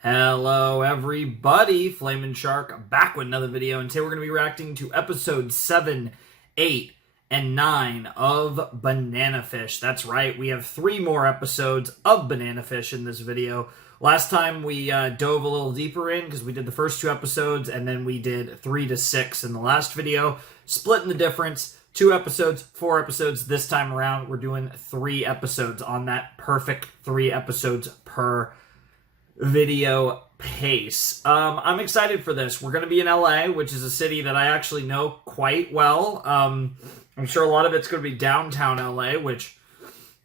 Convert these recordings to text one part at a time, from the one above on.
Hello everybody, Flamin' Shark back with another video, and today we're going to be reacting to episodes 7, 8, and 9 of Banana Fish. That's right, we have 3 more episodes of Banana Fish in this video. Last time we dove a little deeper in because we did the first 2 episodes, and then we did 3 to 6 in the last video, splitting the difference. 2 episodes, 4 episodes. This time around, we're doing 3 episodes on that perfect 3 episodes per video pace. I'm excited for this. We're going to be in LA, which is a city that I actually know quite well. I'm sure a lot of it's going to be downtown LA, which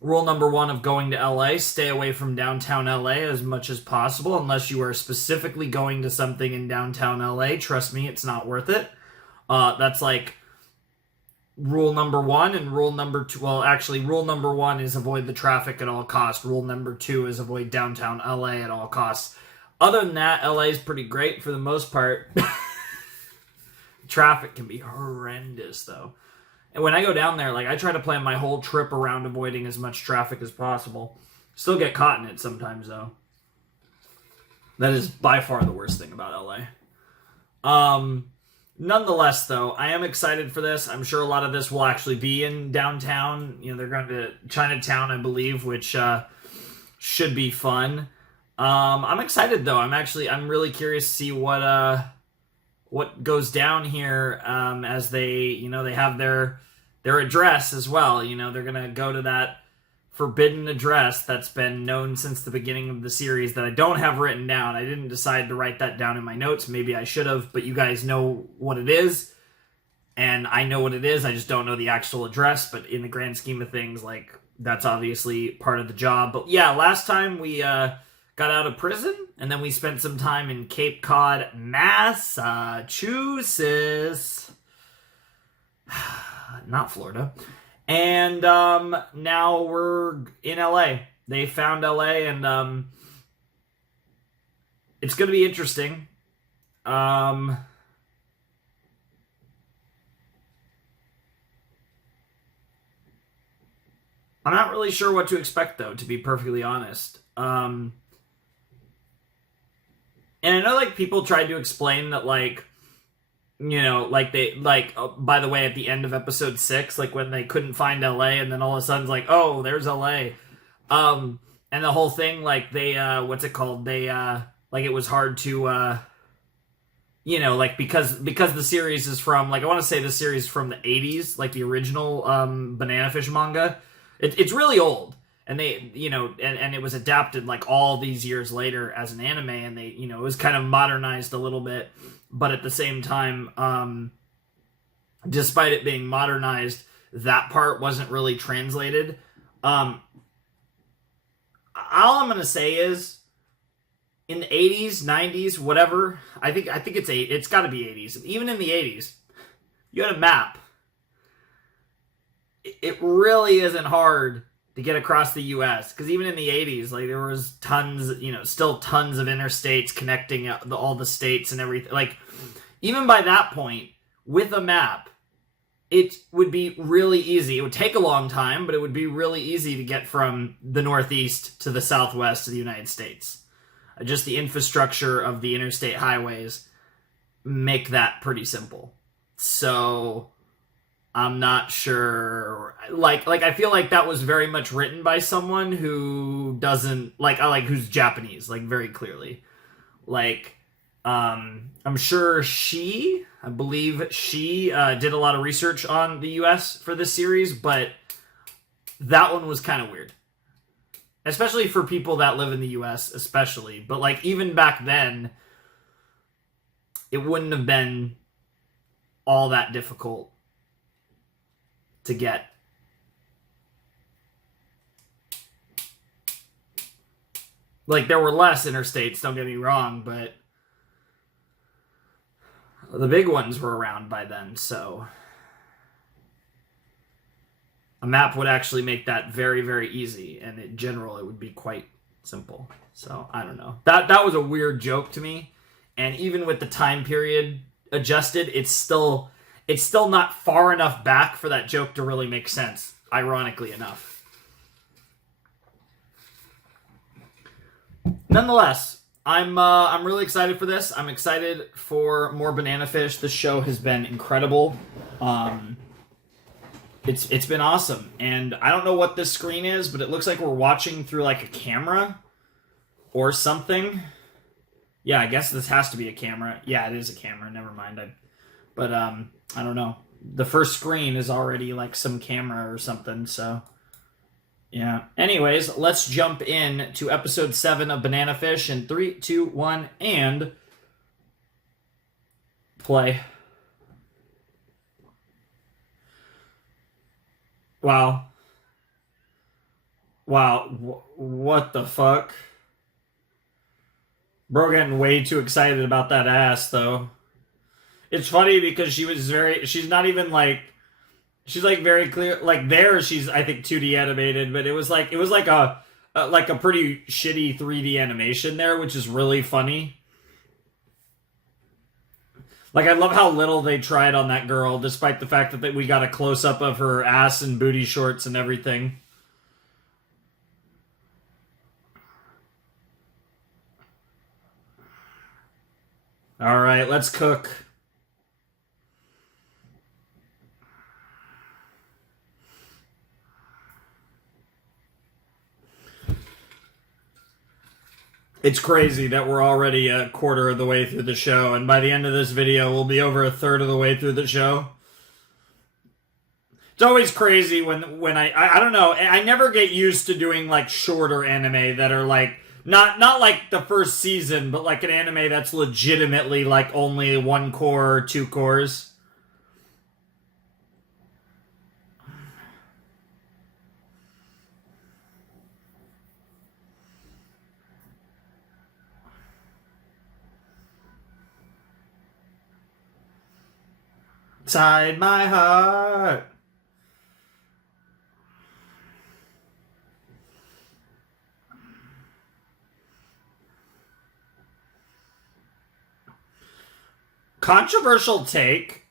rule number 1 of going to LA, stay away from downtown LA as much as possible, unless you are specifically going to something in downtown LA. Trust me, it's not worth it. That's like rule number 1, and rule number 2, well, actually, rule number 1 is avoid the traffic at all costs. Rule number 2 is avoid downtown LA at all costs. Other than that, LA is pretty great for the most part. Traffic can be horrendous, though. And when I go down there, like, I try to plan my whole trip around avoiding as much traffic as possible. Still get caught in it sometimes, though. That is by far the worst thing about LA. Nonetheless, though, I am excited for this. I'm sure a lot of this will actually be in downtown. You know, they're going to Chinatown, I believe, which should be fun. I'm excited, though. I'm really curious to see what goes down here as they have their address as well. You know, they're going to go to that forbidden address that's been known since the beginning of the series that I don't have written down. I didn't decide to write that down in my notes. Maybe I should have, but you guys know what it is, and I know what it is. I just don't know the actual address, but in the grand scheme of things, like, that's obviously part of the job. But yeah, last time we got out of prison, and then we spent some time in Cape Cod, Massachusetts. Not Florida. And now we're in LA. They found LA, and it's going to be interesting. I'm not really sure what to expect, though, to be perfectly honest. And I know, like, people tried to explain that, like, you know, like, by the way, at the end of episode 6, like, when they couldn't find LA, and then all of a sudden it's like, oh, there's LA. And the whole thing, like, they, what's it called? They, like, it was hard to, you know, like, because the series is from, like, I want to say the series is from the 80s, like, the original, Banana Fish manga. It's really old. And they, you know, and it was adapted, like, all these years later as an anime, and they, you know, it was kind of modernized a little bit. But at the same time, despite it being modernized, that part wasn't really translated. All I'm going to say is, in the 80s, 90s, whatever, I think it's got to be 80s. Even in the 80s, you had a map. It really isn't hard to get across the U.S. Because even in the 80s, like, there was tons, you know, still tons of interstates connecting all the states and everything. Like, even by that point, with a map, it would be really easy. It would take a long time, but it would be really easy to get from the Northeast to the Southwest of the United States. Just the infrastructure of the interstate highways make that pretty simple. So I'm not sure, like I feel like that was very much written by someone who doesn't, like, who's Japanese, like, very clearly. Like, I'm sure I believe she did a lot of research on the US for this series, but that one was kind of weird. Especially for people that live in the US, especially. But, like, even back then, it wouldn't have been all that difficult to get. Like, there were less interstates, don't get me wrong, but the big ones were around by then, so a map would actually make that very, very easy, and in general, it would be quite simple. So, I don't know. That was a weird joke to me, and even with the time period adjusted, it's still not far enough back for that joke to really make sense, ironically enough. Nonetheless, I'm really excited for this. I'm excited for more Banana Fish. This show has been incredible. Um, it's been awesome, and I don't know what this screen is, but it looks like we're watching through like a camera or something. Yeah, I guess this has to be a camera. Yeah, it is a camera. Never mind. I don't know. The first screen is already like some camera or something. So yeah. Anyways, let's jump in to episode 7 of Banana Fish in 3, 2, 1, and play. Wow. Wow. What the fuck? Bro getting way too excited about that ass, though. It's funny because she's not even like, she's like very clear, like there she's, I think, 2D animated, but it was like a pretty shitty 3D animation there, which is really funny. Like, I love how little they tried on that girl, despite the fact that we got a close-up of her ass and booty shorts and everything. Alright, let's cook. It's crazy that we're already a quarter of the way through the show, and by the end of this video, we'll be over a third of the way through the show. It's always crazy when I don't know, I never get used to doing like shorter anime that are like not like the first season, but like an anime that's legitimately like only 1 core or 2 cores. Inside my heart. Controversial take.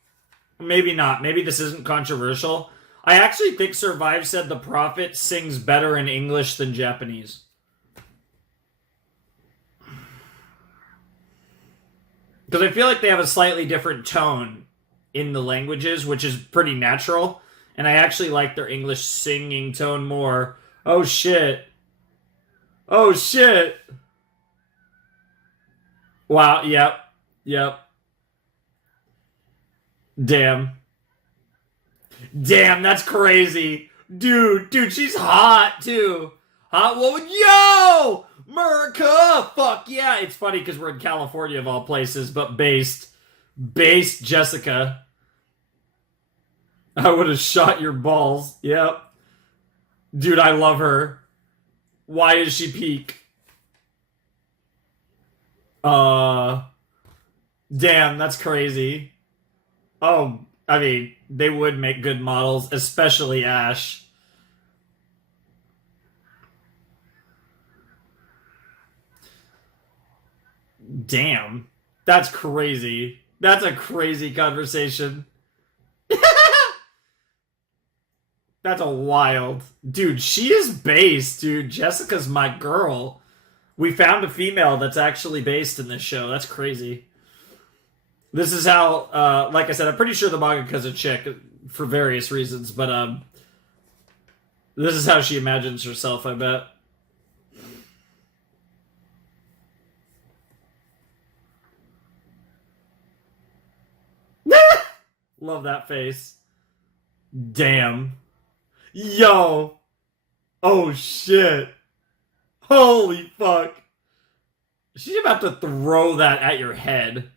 Maybe not. Maybe this isn't controversial. I actually think Survive said the Prophet sings better in English than Japanese. Because I feel like they have a slightly different tone in the languages, which is pretty natural. And I actually like their English singing tone more. Oh shit. Oh shit. Wow, yep. Yep. Damn. Damn, that's crazy. Dude, she's hot too. Hot woman. Yo! America! Fuck yeah! It's funny because we're in California of all places, but based Jessica. I would have shot your balls. Yep. Dude, I love her. Why is she peak? Damn, that's crazy. Oh, I mean, they would make good models, especially Ash. Damn. That's crazy. That's a crazy conversation. That's a wild. Dude, she is based, dude. Jessica's my girl. We found a female that's actually based in this show. That's crazy. This is how, like I said, I'm pretty sure the mangaka's a chick for various reasons, but this is how she imagines herself, I bet. Love that face. Damn. Yo. Oh shit. Holy fuck. She's about to throw that at your head.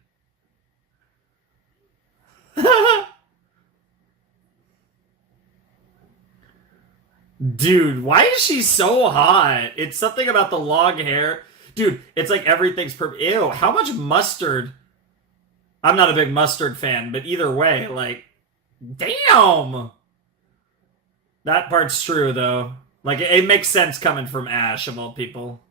Dude, why is she so hot? It's something about the long hair. Dude, it's like everything's perfect. Ew, how much mustard? I'm not a big mustard fan, but either way, like, damn! That part's true, though. Like, it makes sense coming from Ash, of all people.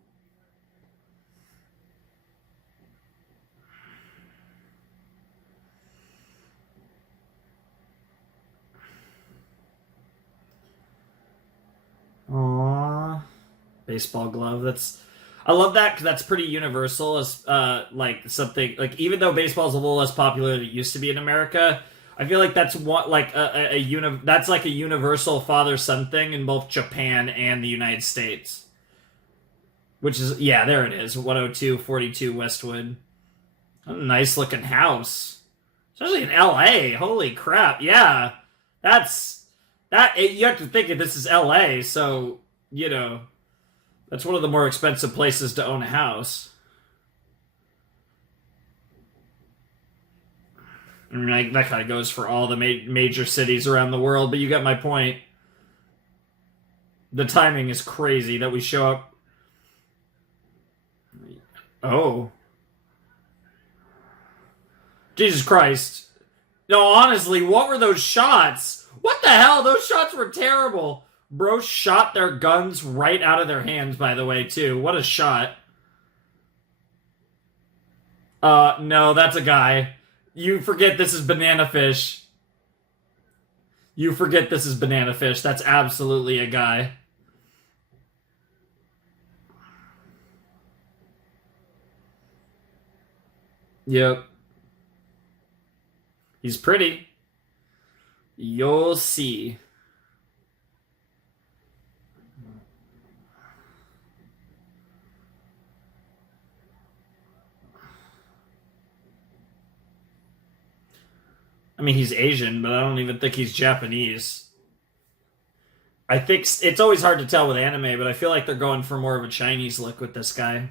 Aww. Baseball glove, that's... I love that because that's pretty universal. As like something like even though baseball is a little less popular than it used to be in America, I feel like that's what like that's like a universal father son thing in both Japan and the United States. Which is yeah, there it is, 10242 Westwood. A nice looking house, especially in L.A. Holy crap! Yeah, that's that. You have to think that this is L.A., so you know. That's one of the more expensive places to own a house. I mean, like, that kind of goes for all the major cities around the world, but you get my point. The timing is crazy that we show up. Oh. Jesus Christ. No, honestly, what were those shots? What the hell? Those shots were terrible. Bro shot their guns right out of their hands, by the way, too. What a shot. No, that's a guy. You forget this is Banana Fish. You forget this is Banana Fish. That's absolutely a guy. Yep. He's pretty. You'll see. I mean, he's Asian, but I don't even think he's Japanese. I think it's always hard to tell with anime, but I feel like they're going for more of a Chinese look with this guy.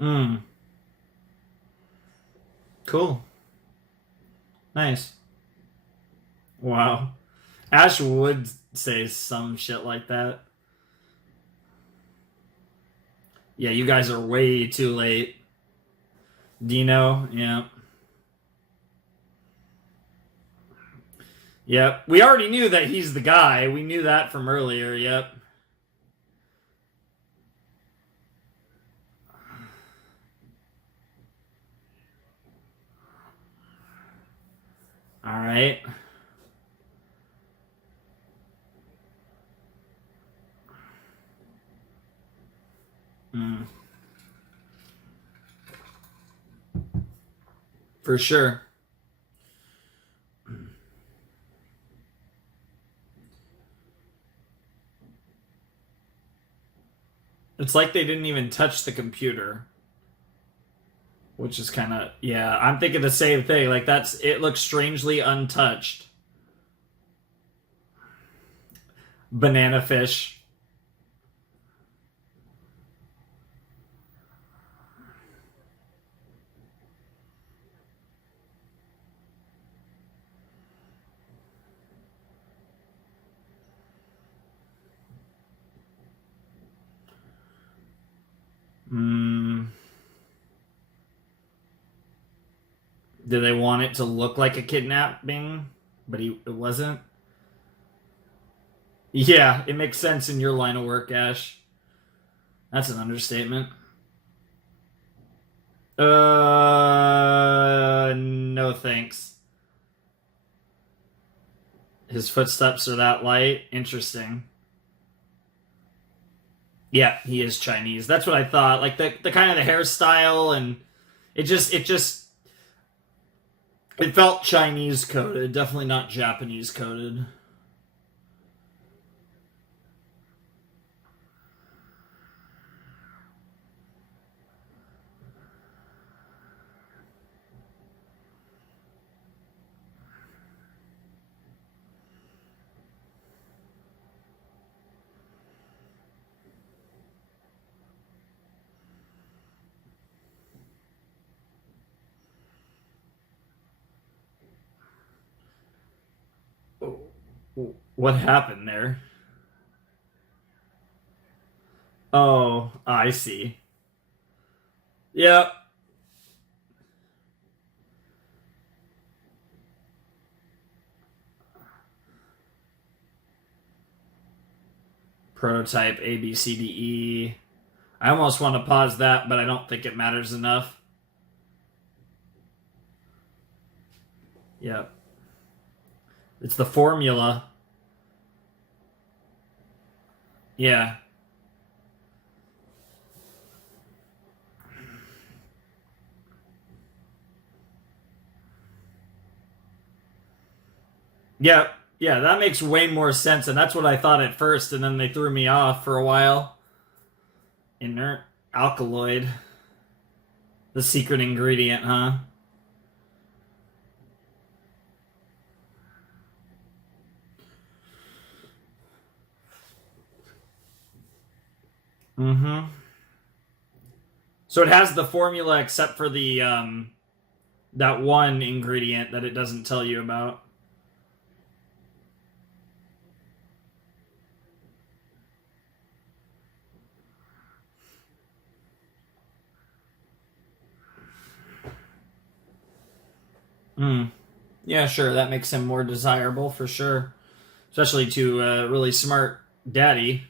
Hmm. Cool. Nice. Wow. Ash would say some shit like that. Yeah, you guys are way too late. Dino, yeah. Yep. We already knew that he's the guy. We knew that from earlier, yep. Alright. Mm. For sure. It's like they didn't even touch the computer. Which is kind of, yeah, I'm thinking the same thing. Like, it looks strangely untouched. Banana Fish. Hmm. Did they want it to look like a kidnapping? But it wasn't? Yeah, it makes sense in your line of work, Ash. That's an understatement. No thanks. His footsteps are that light? Interesting. Yeah, he is Chinese. That's what I thought. Like the kind of the hairstyle and it felt Chinese coded, definitely not Japanese coded. What happened there? Oh, I see. Yep. Prototype A, B, C, D, E. I almost want to pause that, but I don't think it matters enough. Yep. It's the formula. Yeah. Yeah, yeah, that makes way more sense, and that's what I thought at first, and then they threw me off for a while. Inert alkaloid. The secret ingredient, huh? Mm-hmm. So it has the formula except for the that one ingredient that it doesn't tell you about. Hmm. Yeah, sure. That makes him more desirable for sure, especially to a really smart daddy.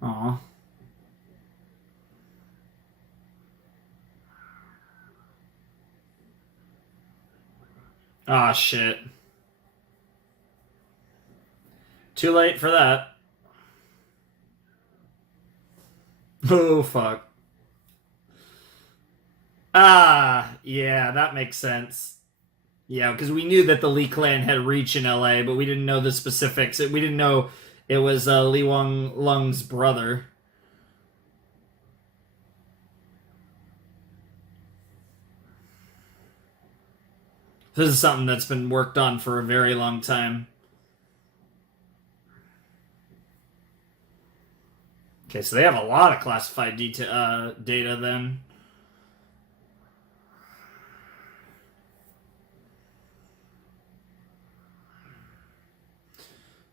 Aw. Ah, shit. Too late for that. Oh, fuck. Ah, yeah, that makes sense. Yeah, because we knew that the Lee clan had reach in LA, but we didn't know the specifics. We didn't know it was Li Wang Lung's brother. This is something that's been worked on for a very long time. Okay, so they have a lot of classified data then.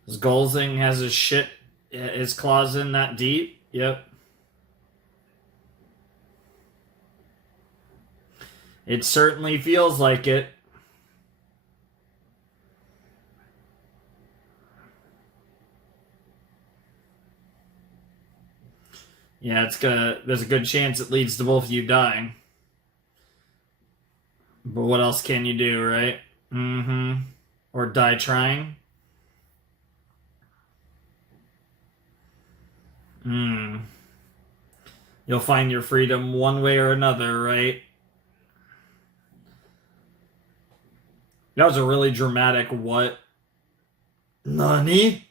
This Golzing has his claws in that deep. Yep. It certainly feels like it. Yeah, there's a good chance it leads to both of you dying. But what else can you do, right? Mm-hmm. Or die trying? Hmm. You'll find your freedom one way or another, right? That was a really dramatic what? Nani?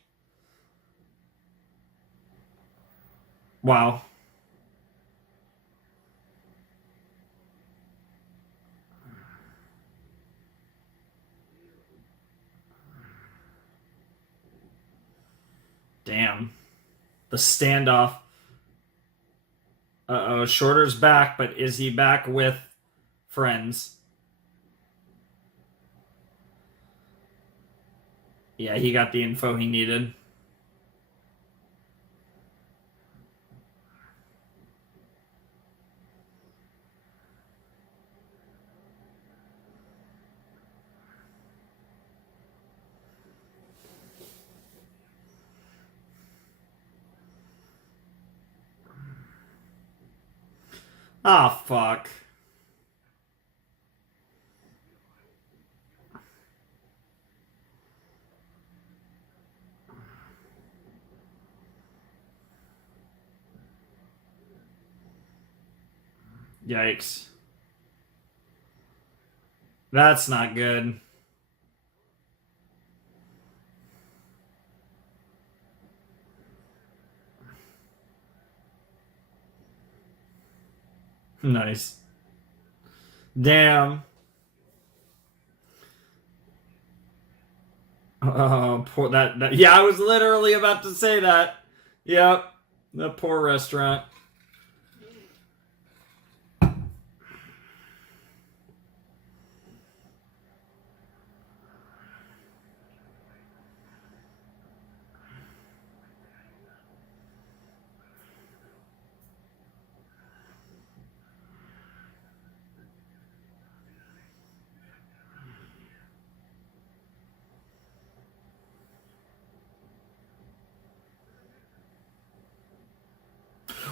Wow. Damn. The standoff. Uh-oh, Shorter's back, but is he back with friends? Yeah, he got the info he needed. Ah, fuck. Yikes. That's not good. Nice. Damn. Oh, poor that. Yeah, I was literally about to say that. Yep. The poor restaurant.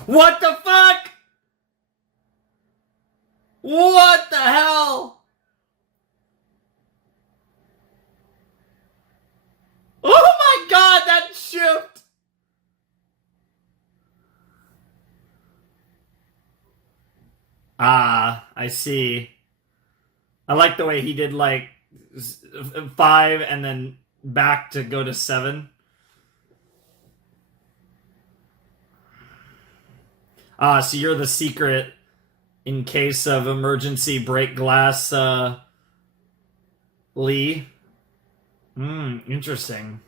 What the fuck? What the hell? Oh my god, that shift! Ah, I see. I like the way he did like 5 and then back to go to 7. Ah, so you're the secret in case of emergency break glass, Lee. Interesting.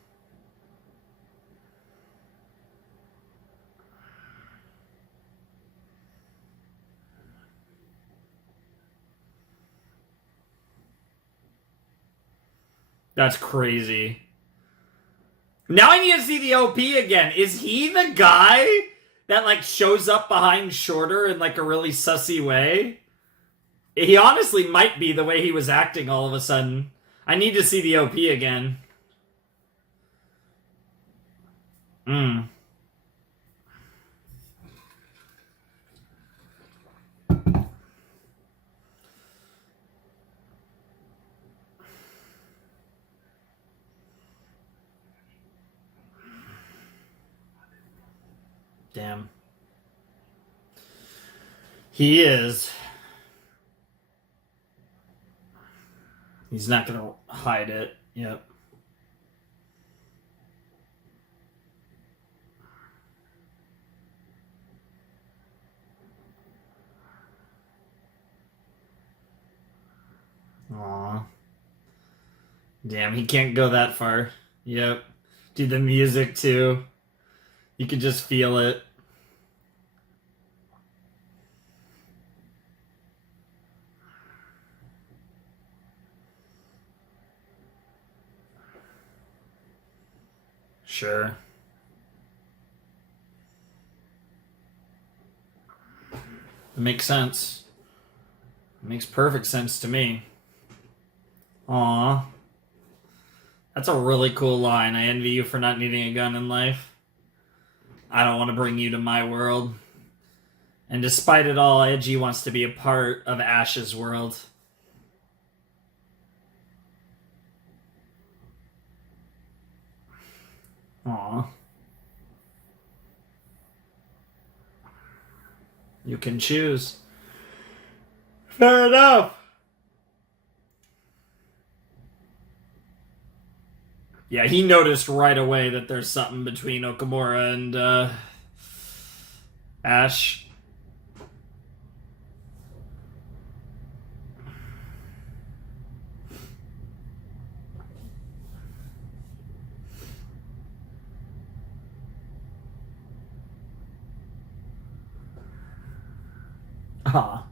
That's crazy. Now I need to see the OP again. Is he the guy that like shows up behind Shorter in like a really sussy way? He honestly might be the way he was acting all of a sudden. I need to see the OP again. Damn. He is. He's not gonna hide it. Yep. Aw. Damn, he can't go that far. Yep. Dude, the music too. You could just feel it. Sure. It makes sense. It makes perfect sense to me. Aw. That's a really cool line. I envy you for not needing a gun in life. I don't want to bring you to my world. And despite it all, Edgy wants to be a part of Ash's world. Aw. You can choose. Fair enough. Yeah, he noticed right away that there's something between Okamura and Ash. Huh.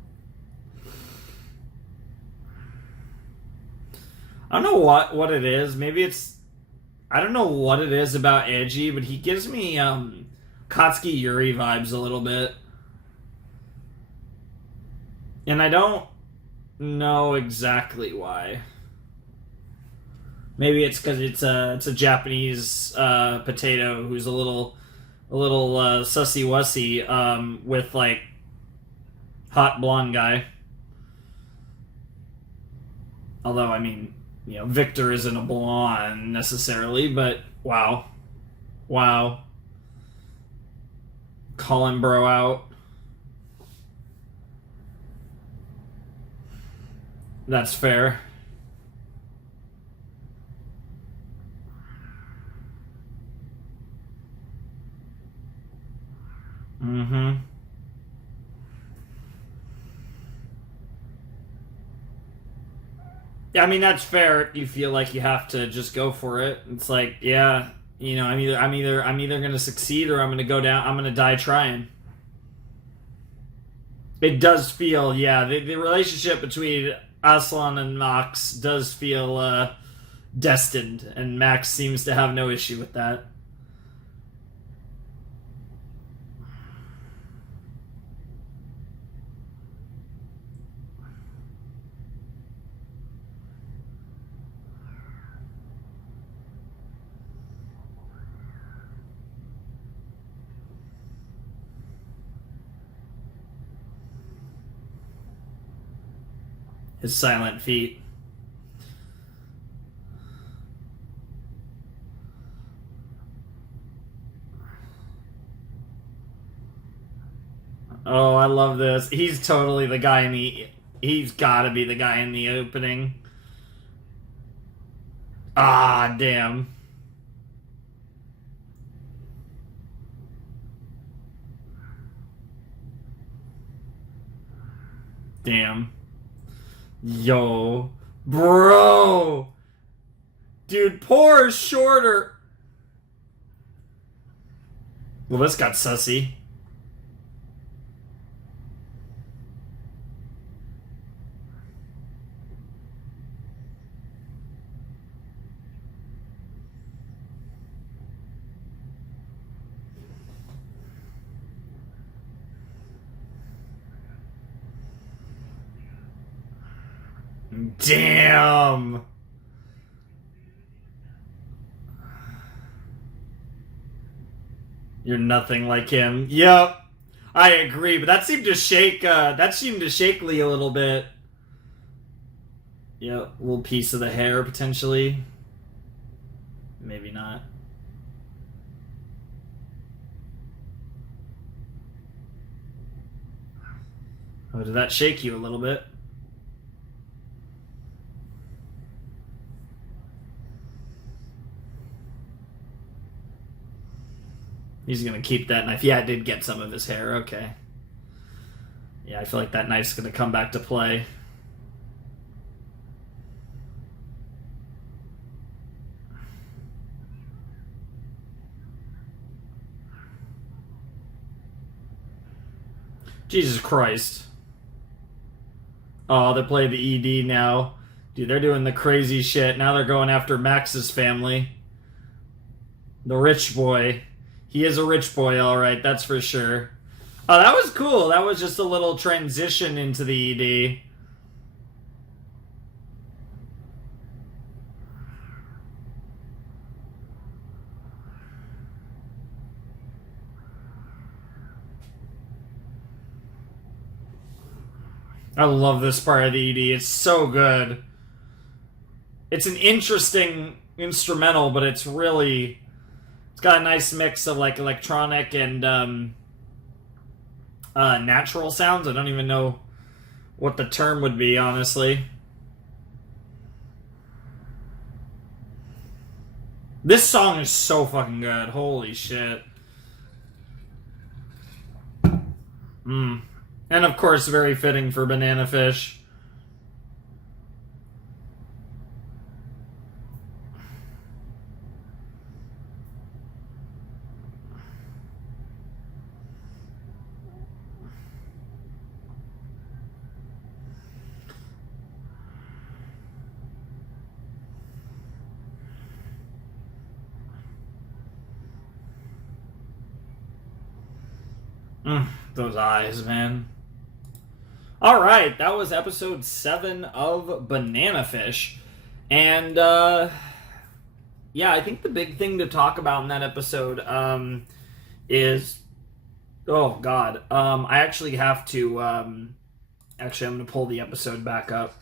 I don't know what it is. Maybe it's I don't know what it is about Edgy, but he gives me Katsuki Yuri vibes a little bit. And I don't know exactly why. Maybe it's because it's a Japanese potato who's a little sussy wussy with like hot blonde guy. Although I mean, Victor isn't a blonde necessarily, but wow, calling bro out. That's fair. Mm-hmm. Yeah, I mean that's fair. You feel like you have to just go for it. It's like, yeah, I'm either gonna succeed or I'm gonna go down. I'm gonna die trying. It does feel, yeah, the relationship between Aslan and Max does feel destined, and Max seems to have no issue with that. His silent feet. Oh, I love this. He's totally the guy in the... He's gotta be the guy in the opening. Ah, damn. Damn. Yo. Bro! Dude, poor Shorter. Well, this got sussy. Damn! You're nothing like him. Yep. I agree, but that seemed to shake Lee a little bit. Yep, a little piece of the hair potentially. Maybe not. Oh, did that shake you a little bit? He's gonna keep that knife. Yeah, it did get some of his hair. Okay. Yeah, I feel like that knife's gonna come back to play. Jesus Christ. Oh, they're playing the ED now. Dude, they're doing the crazy shit. Now they're going after Max's family. The rich boy. He is a rich boy, alright, that's for sure. Oh, that was cool. That was just a little transition into the ED. I love this part of the ED. It's so good. It's an interesting instrumental, but it's really... It's got a nice mix of like electronic and natural sounds. I don't even know what the term would be, honestly. This song is so fucking good. Holy shit. And of course, very fitting for Banana Fish. Those eyes, man. Alright, that was episode 7 of Banana Fish. And, yeah, I think the big thing to talk about in that episode, is... Oh, God. I actually have to, actually, I'm going to pull the episode back up.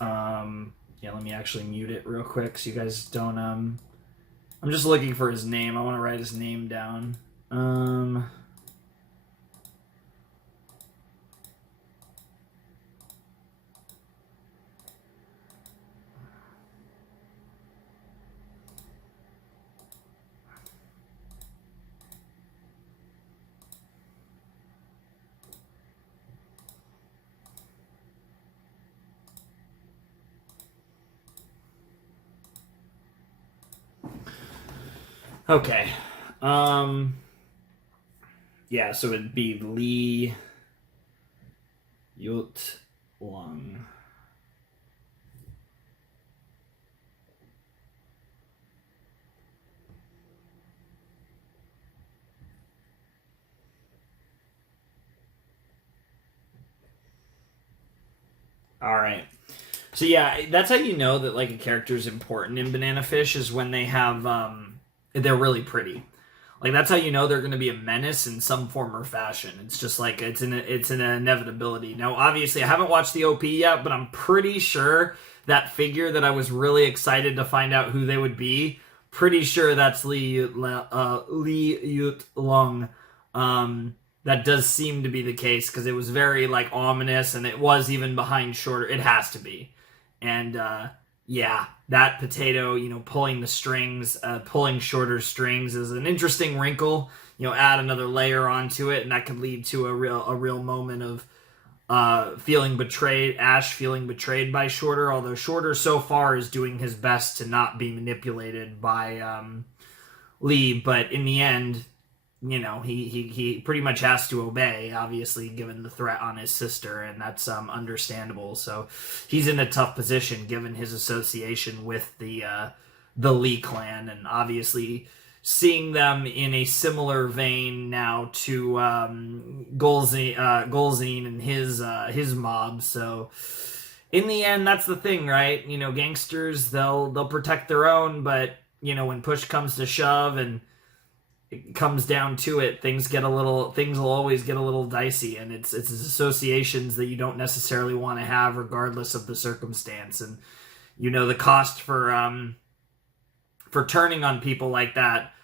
Yeah, let me actually mute it real quick so you guys don't, I'm just looking for his name. I want to write his name down. Okay. Yeah, so it'd be Lee Yut Lung. All right. So yeah, that's how you know that like a character is important in Banana Fish is when they have they're really pretty. Like, that's how you know they're going to be a menace in some form or fashion. It's just like it's an inevitability. Now, obviously, I haven't watched the OP yet, but I'm pretty sure that figure that I was really excited to find out who they would be, pretty sure that's Lee Yut Lung. That does seem to be the case because it was very like ominous, and it was even behind Shorter. It has to be, and yeah, that potato, pulling the strings, pulling Shorter strings is an interesting wrinkle. Add another layer onto it, and that could lead to a real moment of feeling betrayed. Ash feeling betrayed by Shorter, although Shorter so far is doing his best to not be manipulated by Lee, but in the end, he pretty much has to obey, obviously, given the threat on his sister, and that's understandable. So he's in a tough position given his association with the Lee clan, and obviously seeing them in a similar vein now to Golzine and his mob. So in the end, that's the thing, right? Gangsters, they'll protect their own, but when push comes to shove and it comes down to it, things will always get a little dicey, and it's associations that you don't necessarily want to have regardless of the circumstance. And the cost for turning on people like that,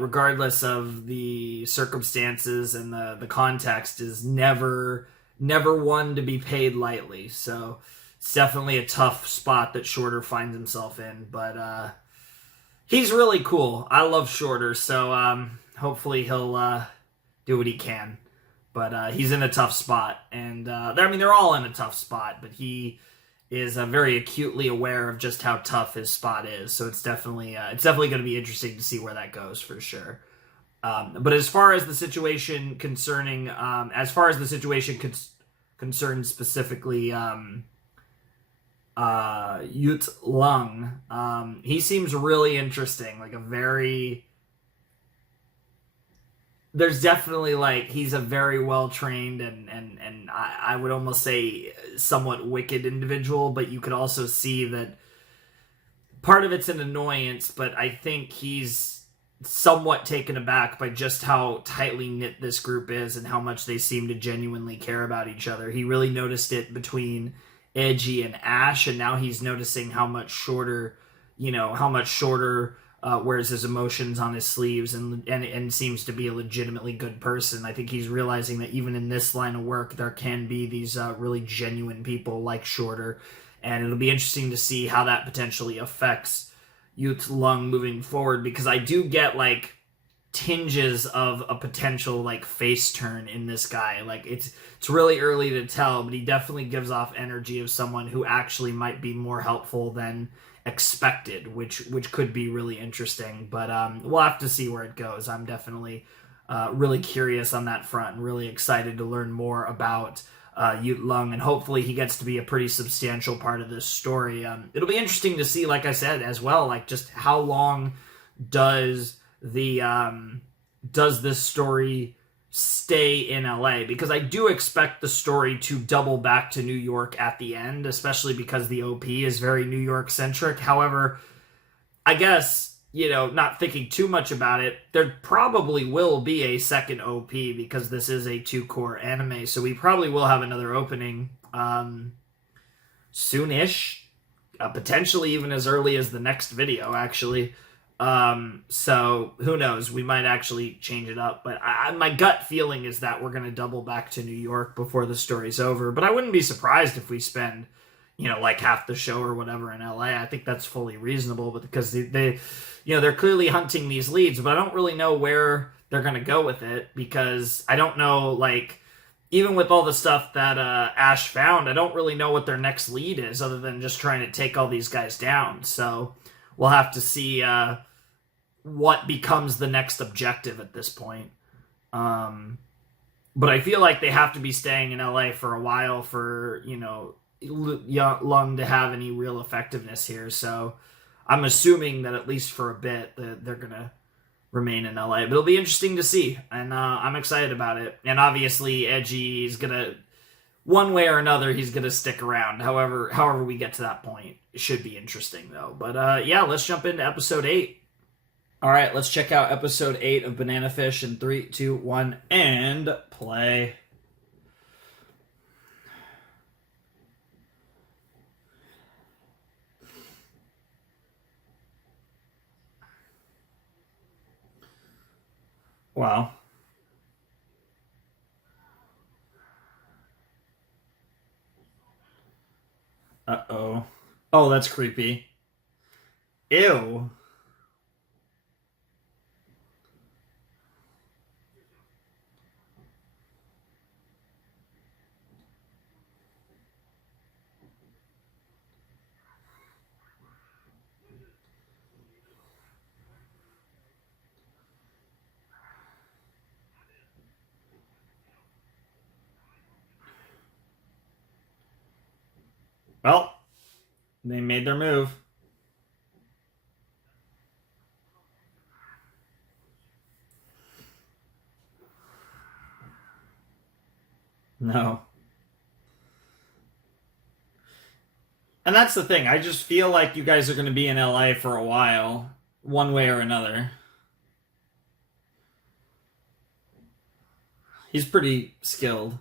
regardless of the circumstances and the context, is never one to be paid lightly. So it's definitely a tough spot that Shorter finds himself in, but he's really cool. I love Shorter, so hopefully he'll do what he can. But he's in a tough spot, and they're all in a tough spot, but he is very acutely aware of just how tough his spot is. So it's definitely going to be interesting to see where that goes for sure. But as far as the situation concerns specifically Yut Lung, he seems really interesting, there's definitely he's a very well trained and I would almost say somewhat wicked individual, but you could also see that part of it's an annoyance, but I think he's somewhat taken aback by just how tightly knit this group is and how much they seem to genuinely care about each other. He really noticed it between Edgy and Ash, and now he's noticing how much Shorter wears his emotions on his sleeves and seems to be a legitimately good person. I think he's realizing that even in this line of work, there can be these really genuine people like Shorter, and it'll be interesting to see how that potentially affects Yut Lung moving forward, because I do get tinges of a potential face turn in this guy. It's really early to tell, but he definitely gives off energy of someone who actually might be more helpful than expected, which could be really interesting. But we'll have to see where it goes. I'm definitely really curious on that front and really excited to learn more about Yut Lung, and hopefully he gets to be a pretty substantial part of this story. It'll be interesting to see, like I said, as well, just how long does this story stay in LA, because I do expect the story to double back to New York at the end, especially because the OP is very New York centric. However, I guess, not thinking too much about it, there probably will be a second OP because this is a 2-core anime, so we probably will have another opening soonish, potentially even as early as the next video, actually. So who knows? We might actually change it up, but my gut feeling is that we're going to double back to New York before the story's over. But I wouldn't be surprised if we spend, half the show or whatever in LA. I think that's fully reasonable, but because they're clearly hunting these leads, but I don't really know where they're going to go with it, because I don't know, even with all the stuff that Ash found, I don't really know what their next lead is other than just trying to take all these guys down. So we'll have to see what becomes the next objective at this point. But I feel like they have to be staying in LA for a while for, Lung to have any real effectiveness here. So I'm assuming that at least for a bit that they're going to remain in LA. But it'll be interesting to see, and I'm excited about it. And obviously Edgy is going to, one way or another, he's going to stick around. However we get to that point, it should be interesting though. But yeah, let's jump into episode 8. All right, let's check out episode 8 of Banana Fish in 3, 2, 1, and play. Wow. Uh-oh. Oh, that's creepy. Ew. Well, they made their move. No. And that's the thing. I just feel like you guys are going to be in LA for a while, one way or another. He's pretty skilled.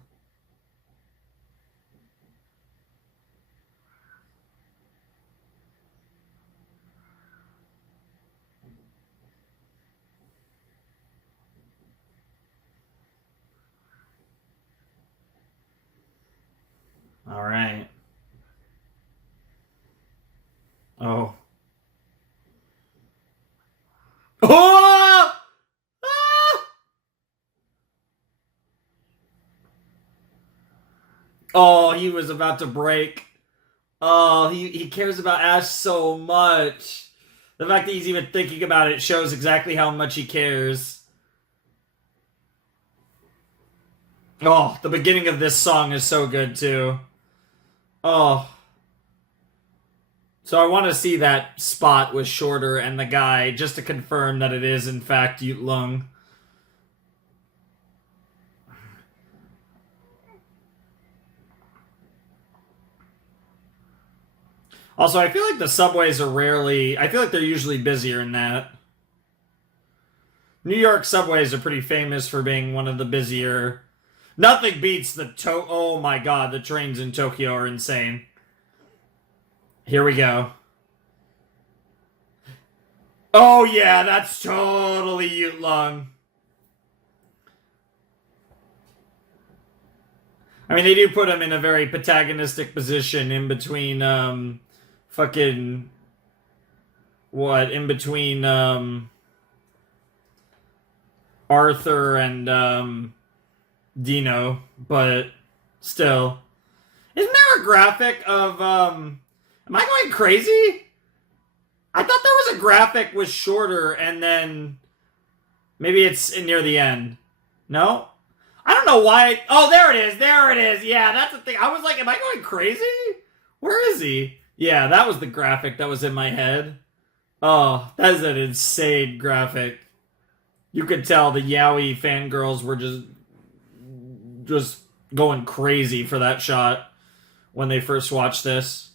All right. Oh. Oh! Ah! Oh, he was about to break. Oh, he cares about Ash so much. The fact that he's even thinking about it shows exactly how much he cares. Oh, the beginning of this song is so good too. Oh. So I want to see that spot with Shorter and the guy just to confirm that it is in fact Yut Lung. Also, I feel like the subways are rarely... I feel like they're usually busier than that. New York subways are pretty famous for being one of the busier... Nothing beats the Oh my god, the trains in Tokyo are insane. Here we go. Oh yeah, that's totally Yut Lung. I mean, they do put him in a very protagonistic position in between, fucking... What? In between, Arthur and, Dino, but still. Isn't there a graphic of, am I going crazy? I thought there was a graphic with Shorter and then maybe it's near the end. No? I don't know why. Oh, there it is. There it is. Yeah, that's the thing. I was like, am I going crazy? Where is he? Yeah, that was the graphic that was in my head. Oh, that is an insane graphic. You could tell the Yaoi fangirls were just going crazy for that shot when they first watched this.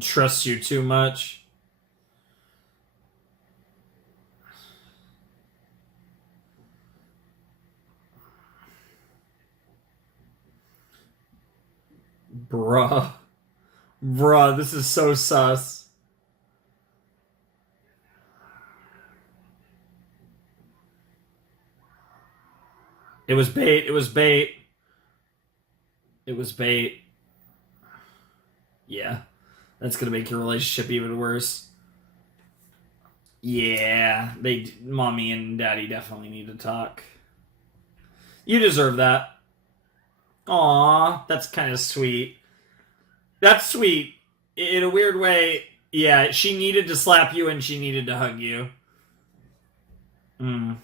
Trusts you too much. Bruh. Bruh, this is so sus. It was bait. It was bait. It was bait. Yeah. That's gonna make your relationship even worse. Yeah. Mommy and daddy definitely need to talk. You deserve that. Aw, that's kind of sweet. That's sweet. In a weird way, yeah, she needed to slap you and she needed to hug you. Hmm.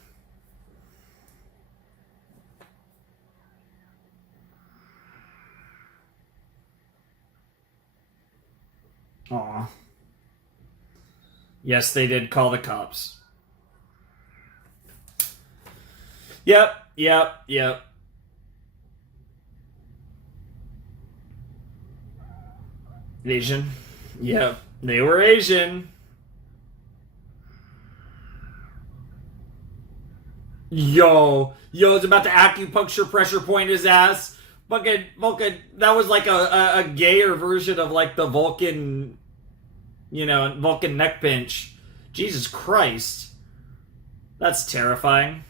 Aw. Yes, they did call the cops. Yep. Asian. Yep, they were Asian. Yo, it's about to acupuncture pressure point his ass. Fucking, that was like a gayer version of like the Vulcan, Vulcan neck pinch. Jesus Christ. That's terrifying.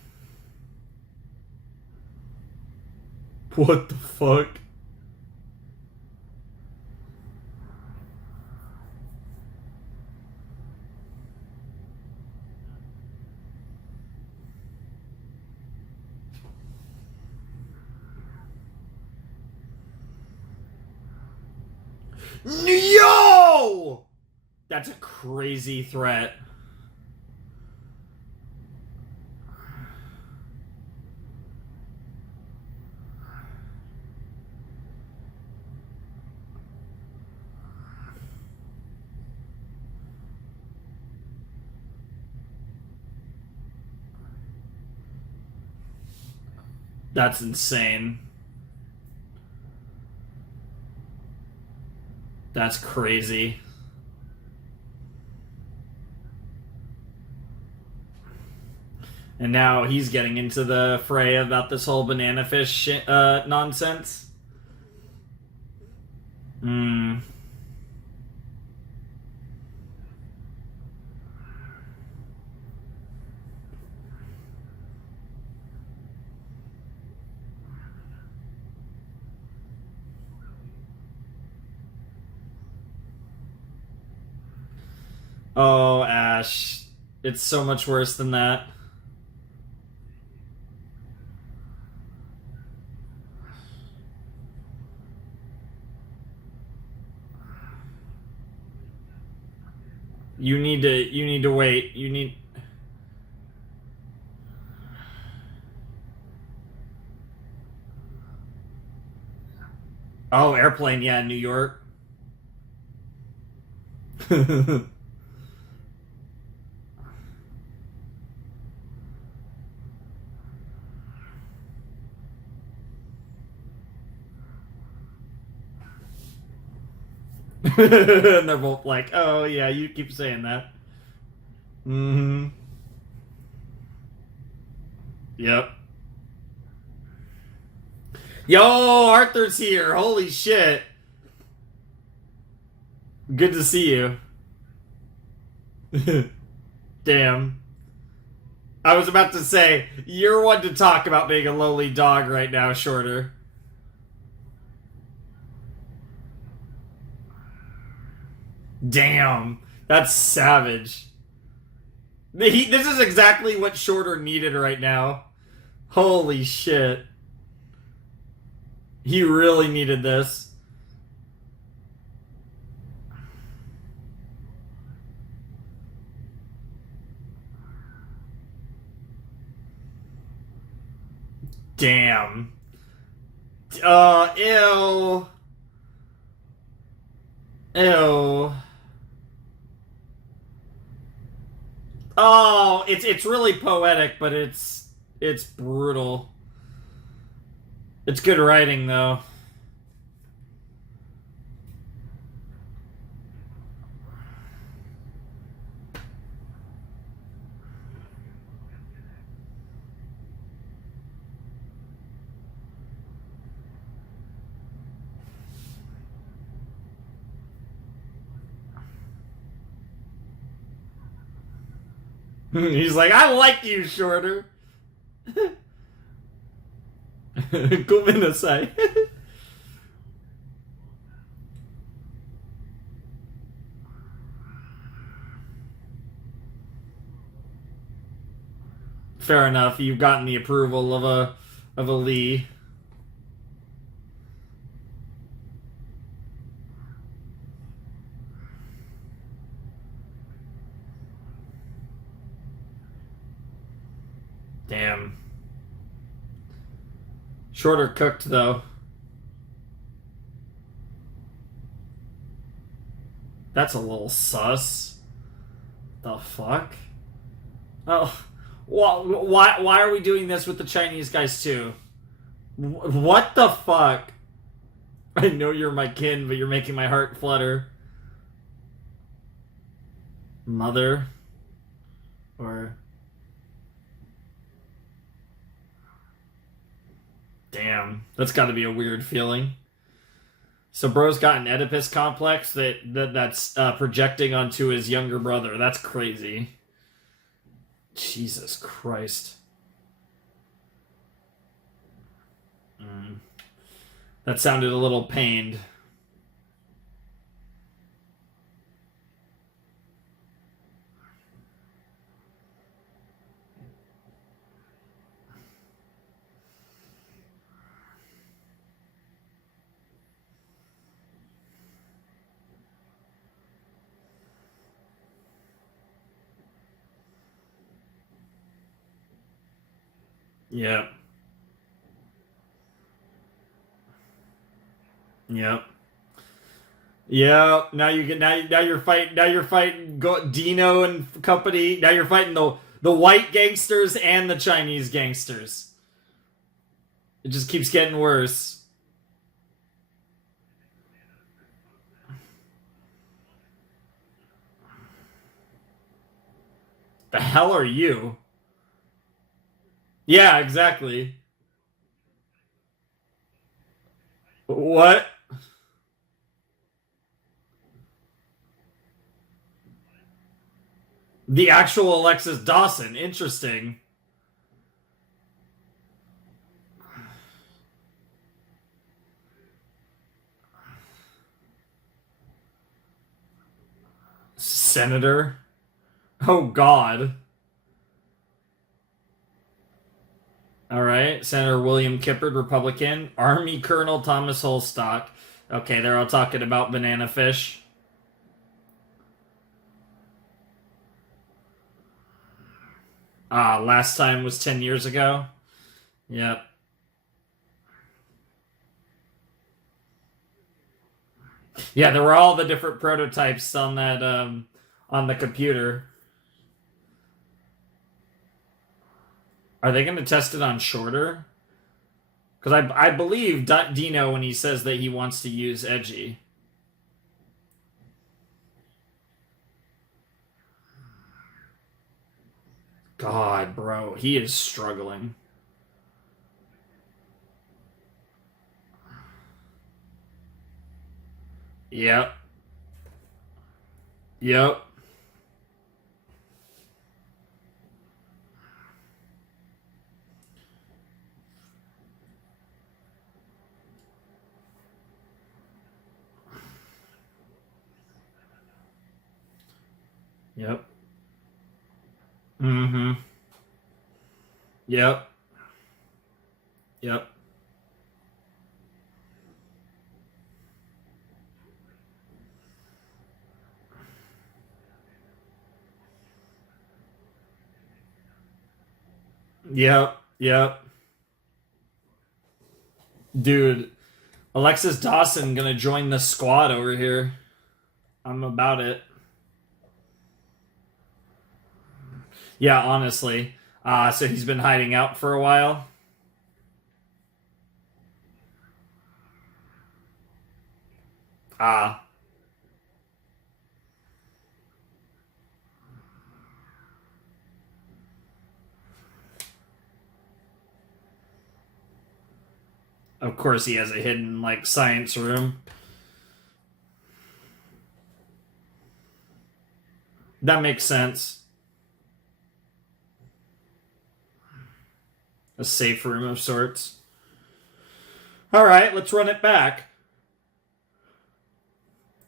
What the fuck? Yo! That's a crazy threat. That's insane. That's crazy. And now he's getting into the fray about this whole banana fish nonsense. Oh, Ash. It's so much worse than that. You need to wait. You need... Oh, airplane, yeah, New York. And they're both like, oh yeah, you keep saying that. Mm-hmm. Yep. Yo, Arthur's here. Holy shit. Good to see you. Damn. I was about to say, you're one to talk about being a lowly dog right now, Shorter. Damn. That's savage. This is exactly what Shorter needed right now. Holy shit. He really needed this. Damn. Ew. Ew. Oh, it's really poetic, but it's brutal. It's good writing, though. He's like, I like you, Shorter. Gomenasai. Fair enough. You've gotten the approval of a Lee. Damn. Shorter cooked, though. That's a little sus. The fuck? Oh, why are we doing this with the Chinese guys too? What the fuck? I know you're my kin, but you're making my heart flutter. Mother? Or... Damn, that's got to be a weird feeling. So bro's got an Oedipus complex that's projecting onto his younger brother. That's crazy. Jesus Christ. That sounded a little pained. Yep. Yep. Yeah. Now you're fighting Dino and company. Now you're fighting the white gangsters and the Chinese gangsters. It just keeps getting worse. The hell are you? Yeah, exactly. What? The actual Alexis Dawson. Interesting. Senator? Oh, God. All right. Senator William Kippard, Republican. Army Colonel Thomas Holstock. Okay, they're all talking about banana fish. Last time was 10 years ago. Yep. Yeah, there were all the different prototypes on that on the computer. Are they going to test it on shorter? Because I believe Dino when he says that he wants to use edgy. God, bro, he is struggling. Yep. Yep. Yep. Mm-hmm. Yep. Yep. Yep. Yep. Dude, Alexis Dawson gonna join the squad over here. I'm about it. Yeah, honestly. So he's been hiding out for a while. Ah, of course he has a hidden like science room. That makes sense. A safe room of sorts. All right, let's run it back.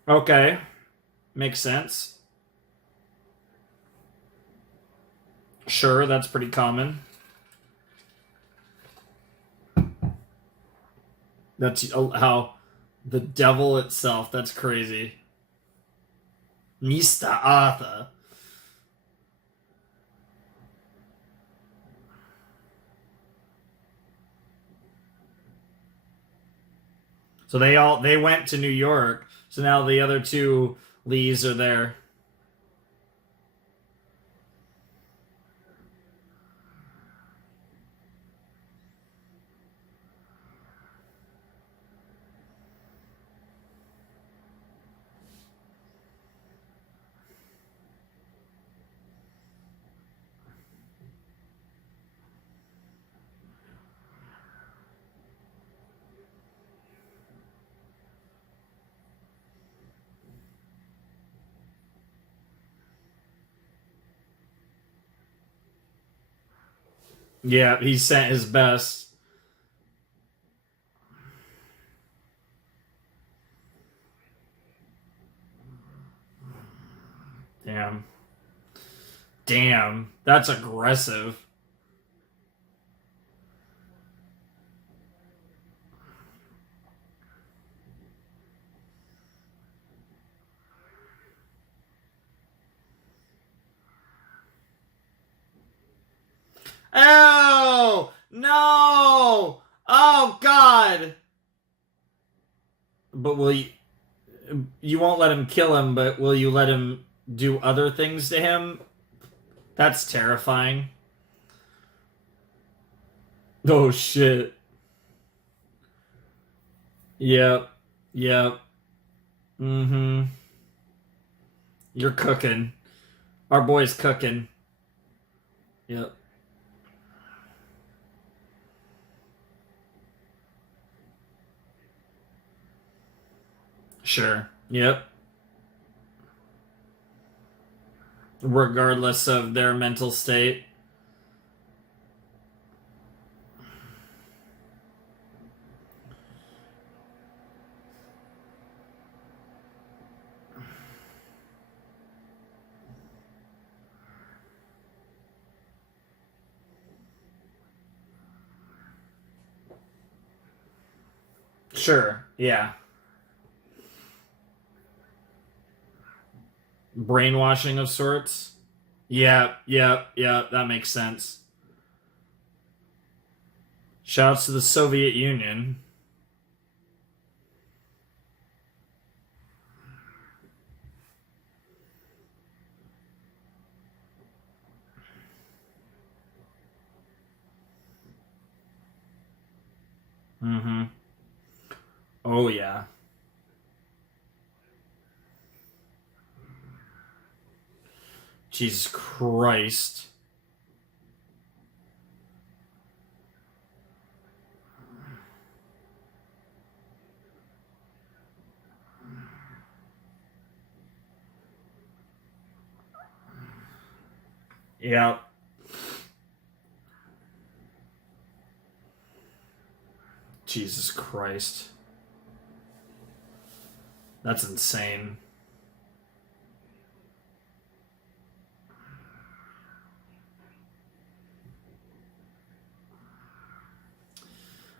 Okay, makes sense. Sure, that's pretty common. That's how the devil itself. That's crazy. Mr. Arthur. So they went to New York. So now the other two Lees are there. Yeah, he sent his best. Damn. Damn. That's aggressive. Oh! No! Oh, God! But will you... You won't let him kill him, but will you let him do other things to him? That's terrifying. Oh, shit. Yep. Yep. Mm-hmm. You're cooking. Our boy's cooking. Yep. Sure. Yep. Regardless of their mental state. Sure. Yeah. Brainwashing of sorts. Yeah, yeah, yeah, that makes sense. Shouts to the Soviet Union. Mm-hmm. Oh, yeah. Jesus Christ. Yeah. Jesus Christ. That's insane.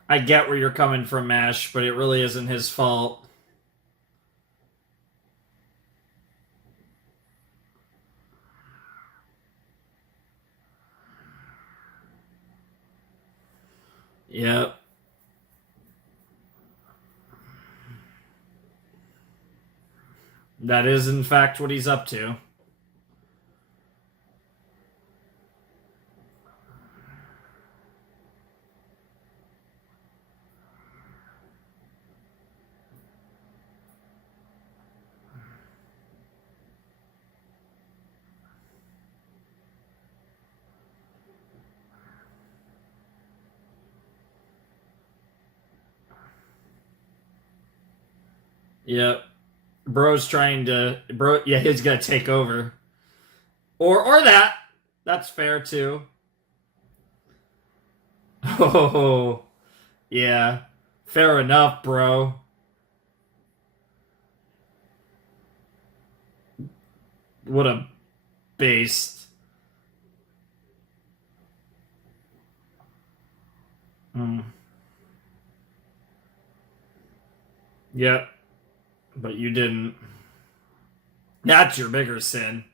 I get where you're coming from, Mash, but it really isn't his fault. Yep. That is, in fact, what he's up to. Yep. Bro's trying to... Bro, yeah, he's gonna take over. Or that. That's fair, too. Oh, yeah. Fair enough, bro. What a beast. Mm. Yep. But you didn't. That's your bigger sin.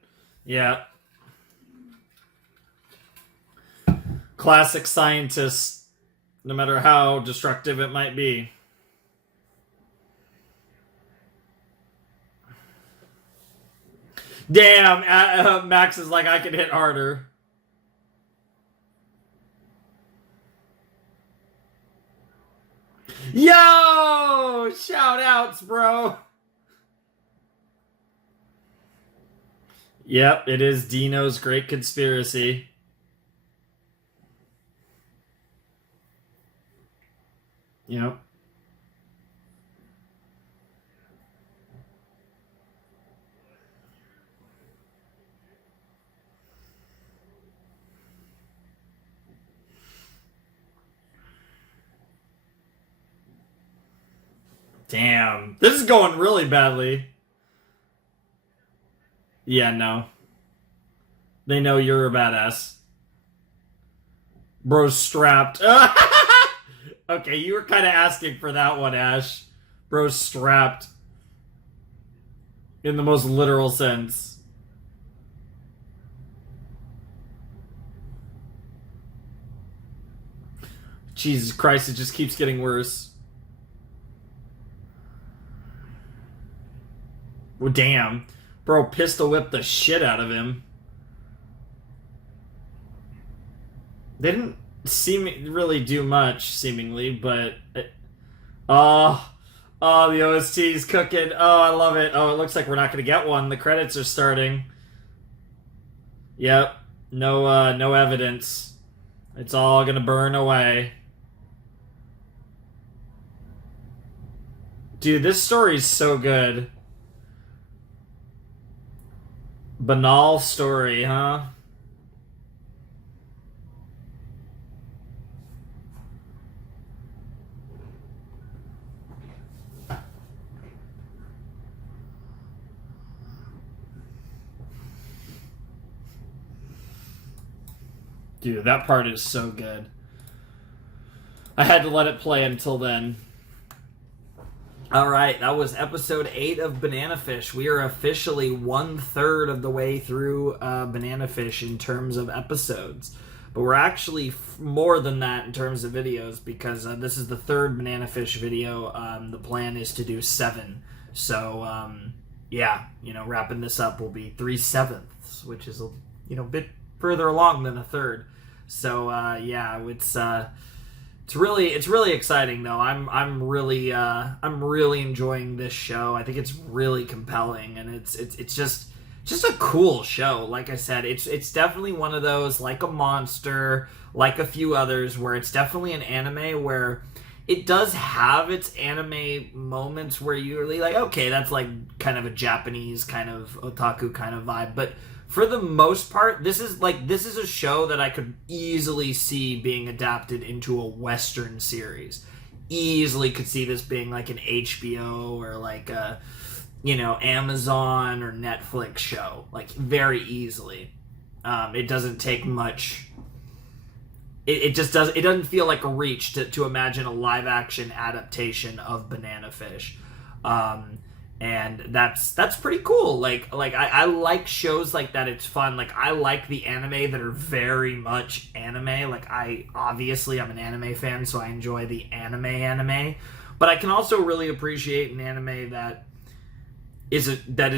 Yeah. Classic scientist, no matter how destructive it might be. Damn, Max is like, I can hit harder. Yo! Shout outs, bro. Yep, it is Dino's Great Conspiracy. Yep. Damn. This is going really badly. Yeah, no. They know you're a badass. Bro's strapped. Okay, you were kind of asking for that one, Ash. Bro's strapped. In the most literal sense. Jesus Christ, it just keeps getting worse. Well, damn. Bro pistol whipped the shit out of him. They didn't really do much, seemingly, but... Oh, the OST's cooking. Oh, I love it. Oh, it looks like we're not going to get one. The credits are starting. Yep. No evidence. It's all going to burn away. Dude, this story's so good. Banal story, huh? Dude, that part is so good. I had to let it play until then. Alright, that was episode 8 of Banana Fish. We are officially 1/3 of the way through Banana Fish in terms of episodes. But we're actually more than that in terms of videos, because this is the 3rd Banana Fish video. The plan is to do 7. So, yeah, wrapping this up will be 3/7, which is a bit further along than a 1/3. So, yeah, it's really exciting though. I'm really enjoying this show. I think it's really compelling, and it's just a cool show. Like I said, it's definitely one of those, like a Monster, like a few others, where it's definitely an anime where it does have its anime moments where you're really like, okay, that's like kind of a Japanese kind of otaku kind of vibe, but for the most part, this is a show that I could easily see being adapted into a Western series. Easily could see this being like an HBO or like a, Amazon or Netflix show. Like, very easily. It doesn't take much. It doesn't feel like a reach to imagine a live action adaptation of Banana Fish. And that's pretty cool. Like I like shows like that. It's fun. Like, I like the anime that are very much anime. Like, I'm an anime fan, so I enjoy the anime. But I can also really appreciate an anime that is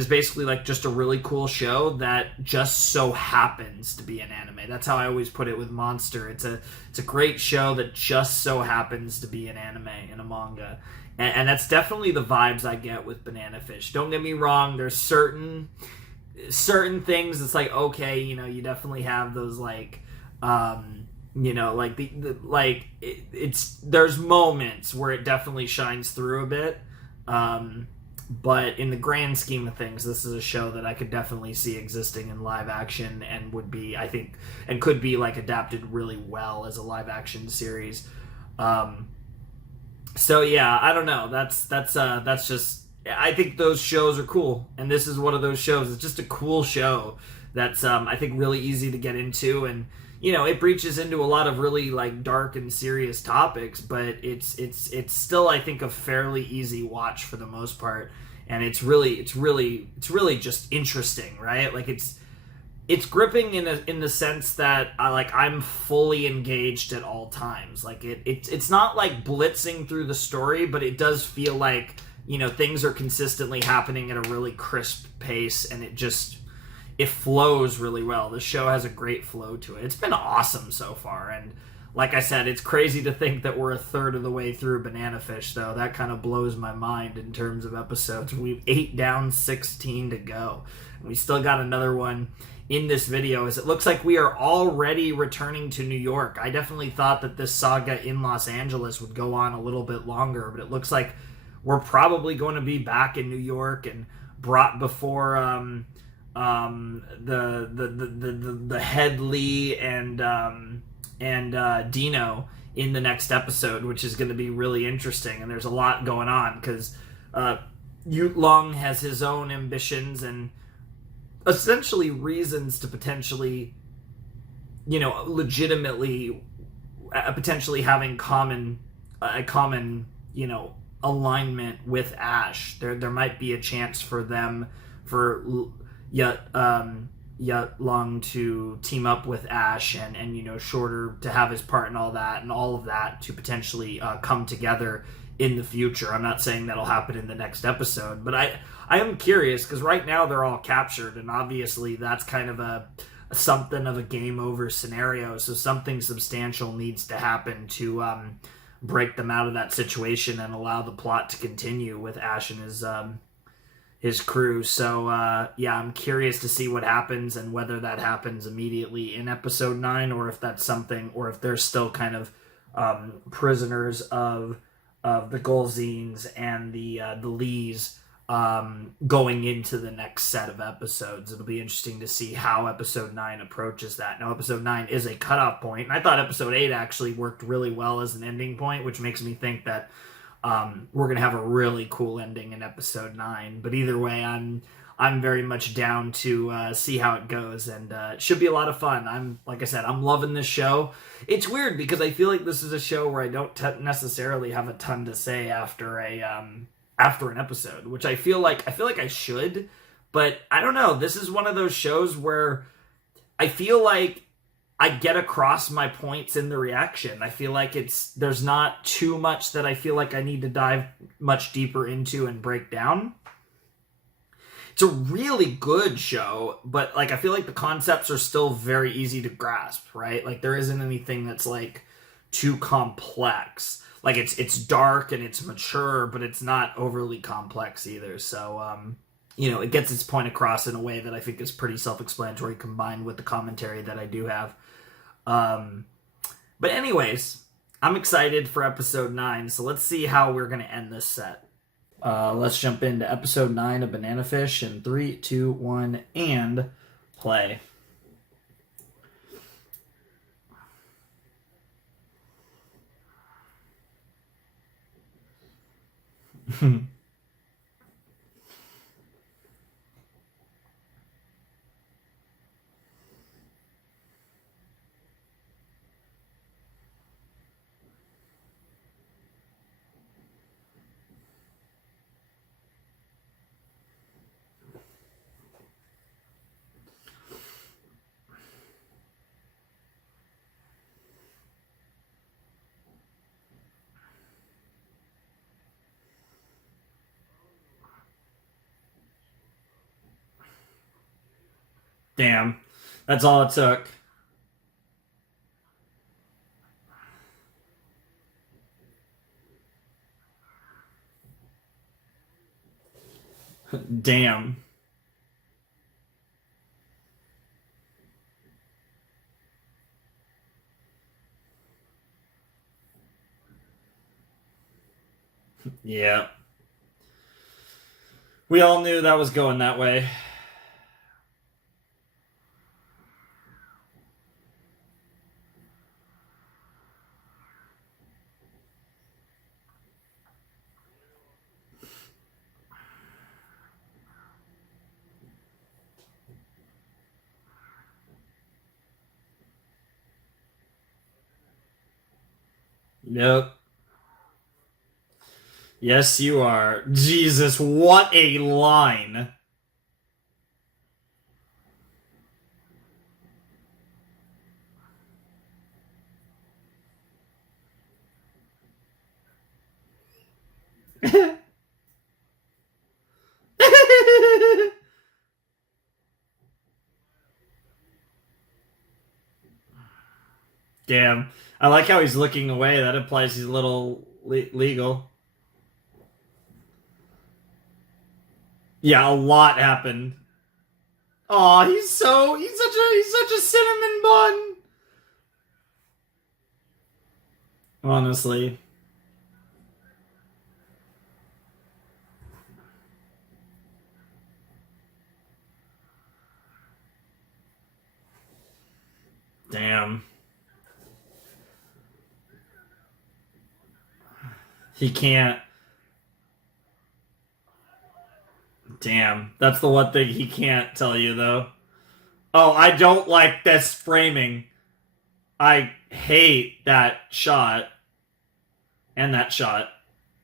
basically like just a really cool show that just so happens to be an anime. That's how I always put it with Monster. It's a great show that just so happens to be an anime and a manga. And that's definitely the vibes I get with Banana Fish. Don't get me wrong, there's certain things it's like, okay, you definitely have those like like there's moments where it definitely shines through a bit. But in the grand scheme of things, this is a show that I could definitely see existing in live action and would be, I think, and could be like adapted really well as a live action series. So yeah, I don't know. That's just, I think those shows are cool, and this is one of those shows. It's just a cool show that's I think really easy to get into, and it breaches into a lot of really like dark and serious topics, but it's still, I think, a fairly easy watch for the most part, and it's really just interesting, right? Like, it's gripping in the sense that I'm fully engaged at all times. Like, it's not like blitzing through the story, but it does feel like things are consistently happening at a really crisp pace, and it just it flows really well. The show has a great flow to it. It's been awesome so far, and like I said, it's crazy to think that we're a third of the way through Banana Fish, though. That kind of blows my mind in terms of episodes. We've 8 down, 16 to go. We still got another one in this video, as it looks like we are already returning to New York. I definitely thought that this saga in Los Angeles would go on a little bit longer, but it looks like we're probably going to be back in New York and brought before the Headley and Dino in the next episode, which is going to be really interesting. And there's a lot going on because Yut Long has his own ambitions and essentially reasons to potentially, legitimately, potentially having a common, alignment with Ash. There might be a chance for them, for Yut Long to team up with Ash and Shorter to have his part and all of that to potentially come together in the future. I'm not saying that'll happen in the next episode, but I am curious because right now they're all captured, and obviously that's kind of something of a game over scenario. So something substantial needs to happen to break them out of that situation and allow the plot to continue with Ash and his crew. So I'm curious to see what happens and whether that happens immediately in episode 9, or if that's something, or if they're still kind of prisoners of the Golzines and the Lees going into the next set of episodes. It'll be interesting to see how episode 9 approaches that. Now, episode 9 is a cutoff point, and I thought episode 8 actually worked really well as an ending point, which makes me think that we're going to have a really cool ending in episode 9. But either way, I'm very much down to see how it goes, and it should be a lot of fun. Like I said, I'm loving this show. It's weird because I feel like this is a show where I don't necessarily have a ton to say after an episode, which I feel like I should, but I don't know. This is one of those shows where I feel like I get across my points in the reaction. I feel like there's not too much that I feel like I need to dive much deeper into and break down. It's a really good show, but like I feel like the concepts are still very easy to grasp, right? Like there isn't anything that's like too complex. Like it's dark and it's mature, but it's not overly complex either. So it gets its point across in a way that I think is pretty self-explanatory, combined with the commentary that I do have. But anyways, I'm excited for episode 9, so let's see how we're going to end this set. Let's jump into episode 9 of Banana Fish in 3, 2, 1, and play. Damn. That's all it took. Damn. Yeah. We all knew that was going that way. Yep. Yes, you are. Jesus, what a line. Damn. I like how he's looking away. That implies he's a little legal. Yeah, a lot happened. Aw, he's such a cinnamon bun. Honestly. Damn. He can't. Damn. That's the one thing he can't tell you, though. Oh, I don't like this framing. I hate that shot. And that shot.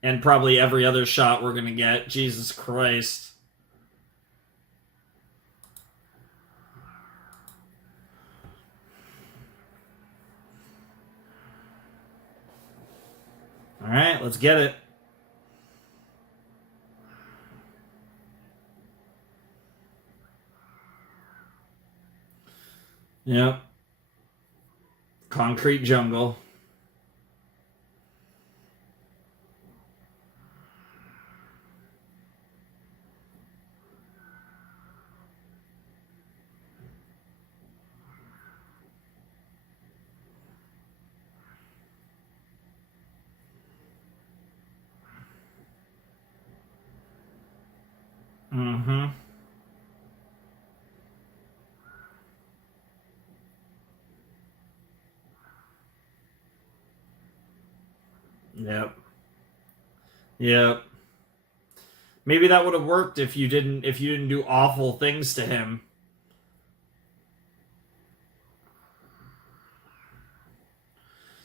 And probably every other shot we're gonna get. Jesus Christ. Alright, let's get it. Yep. Concrete jungle. Mm-hmm. Yep. Yep. Maybe that would have worked if you didn't do awful things to him.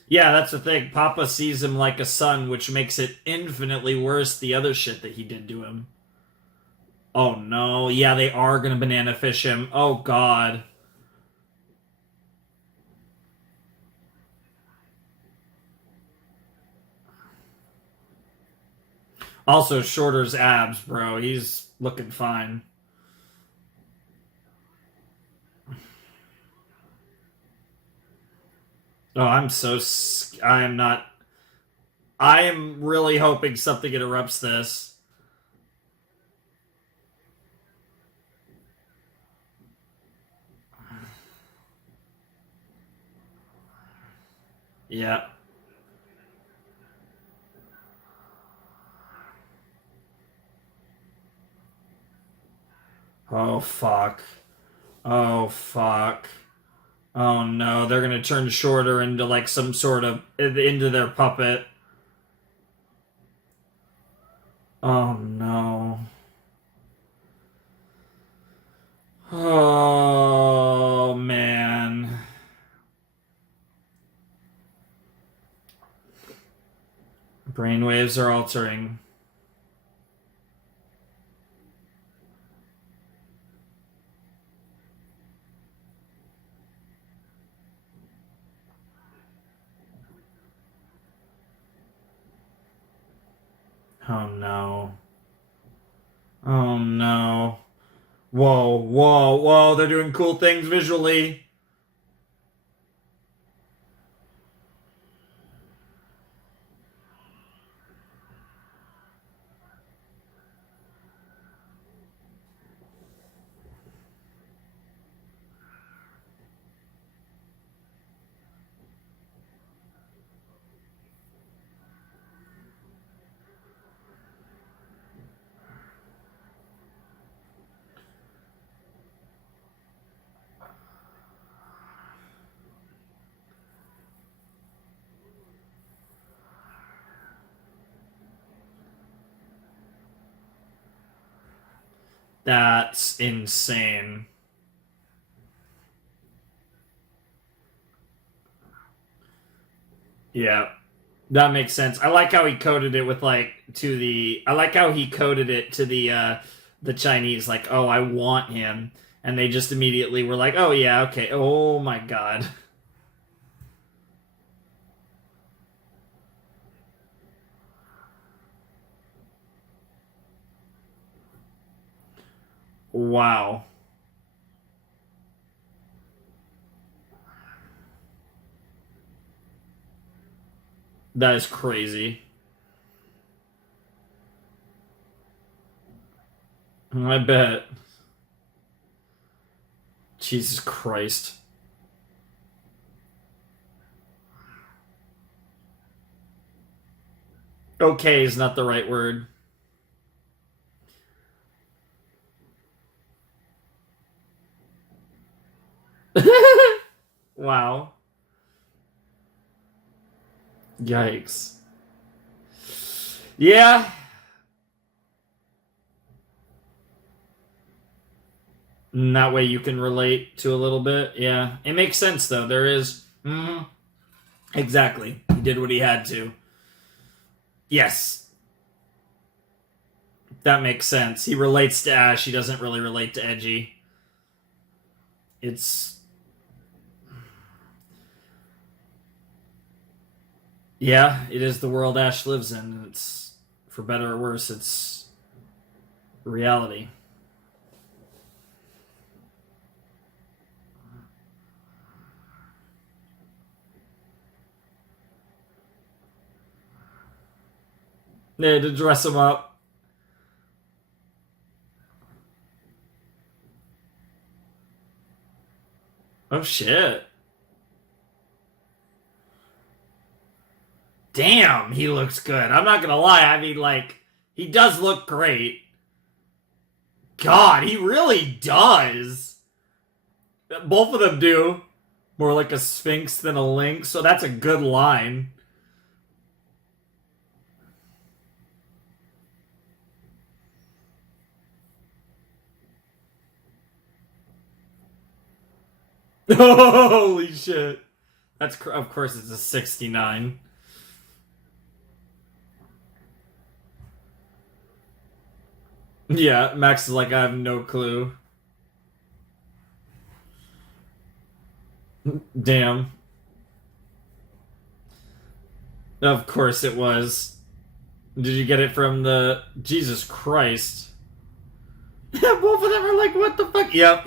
Yeah, that's the thing. Papa sees him like a son, which makes it infinitely worse the other shit that he did to him. Oh no. Yeah, they are gonna banana fish him. Oh god. Also, Shorter's abs, bro. He's looking fine. Oh, I am not. I am really hoping something interrupts this. Yeah. Oh, fuck. Oh, fuck. Oh, no. They're gonna turn Shorter into, like, some sort of. Into their puppet. Oh, no. Oh, man. Brainwaves are altering. Oh, no. Oh, no. Whoa, whoa, whoa. They're doing cool things visually. That's insane. Yeah, that makes sense. I like how he coded it with like to the. I like how he coded it to the Chinese. Like, oh, I want him, and they just immediately were like, oh yeah, okay. Oh my god. Wow. That is crazy. I bet. Jesus Christ. Okay is not the right word. Wow. Yikes. Yeah. And that way you can relate to a little bit. Yeah. It makes sense, though. There is. Exactly. He did what he had to. Yes. That makes sense. He relates to Ash. He doesn't really relate to Edgy. It's. Yeah, it is the world Ash lives in. It's, for better or worse, it's reality. Yeah, to dress him up. Oh shit. Damn, he looks good. I'm not gonna lie. I mean, like, he does look great. God, he really does. Both of them do. More like a sphinx than a lynx, so that's a good line. Holy shit. That's, of course, it's a 69. Yeah, Max is like, I have no clue. Damn. Of course it was. Did you get it from the... Jesus Christ. Both of them are like, what the fuck? Yep.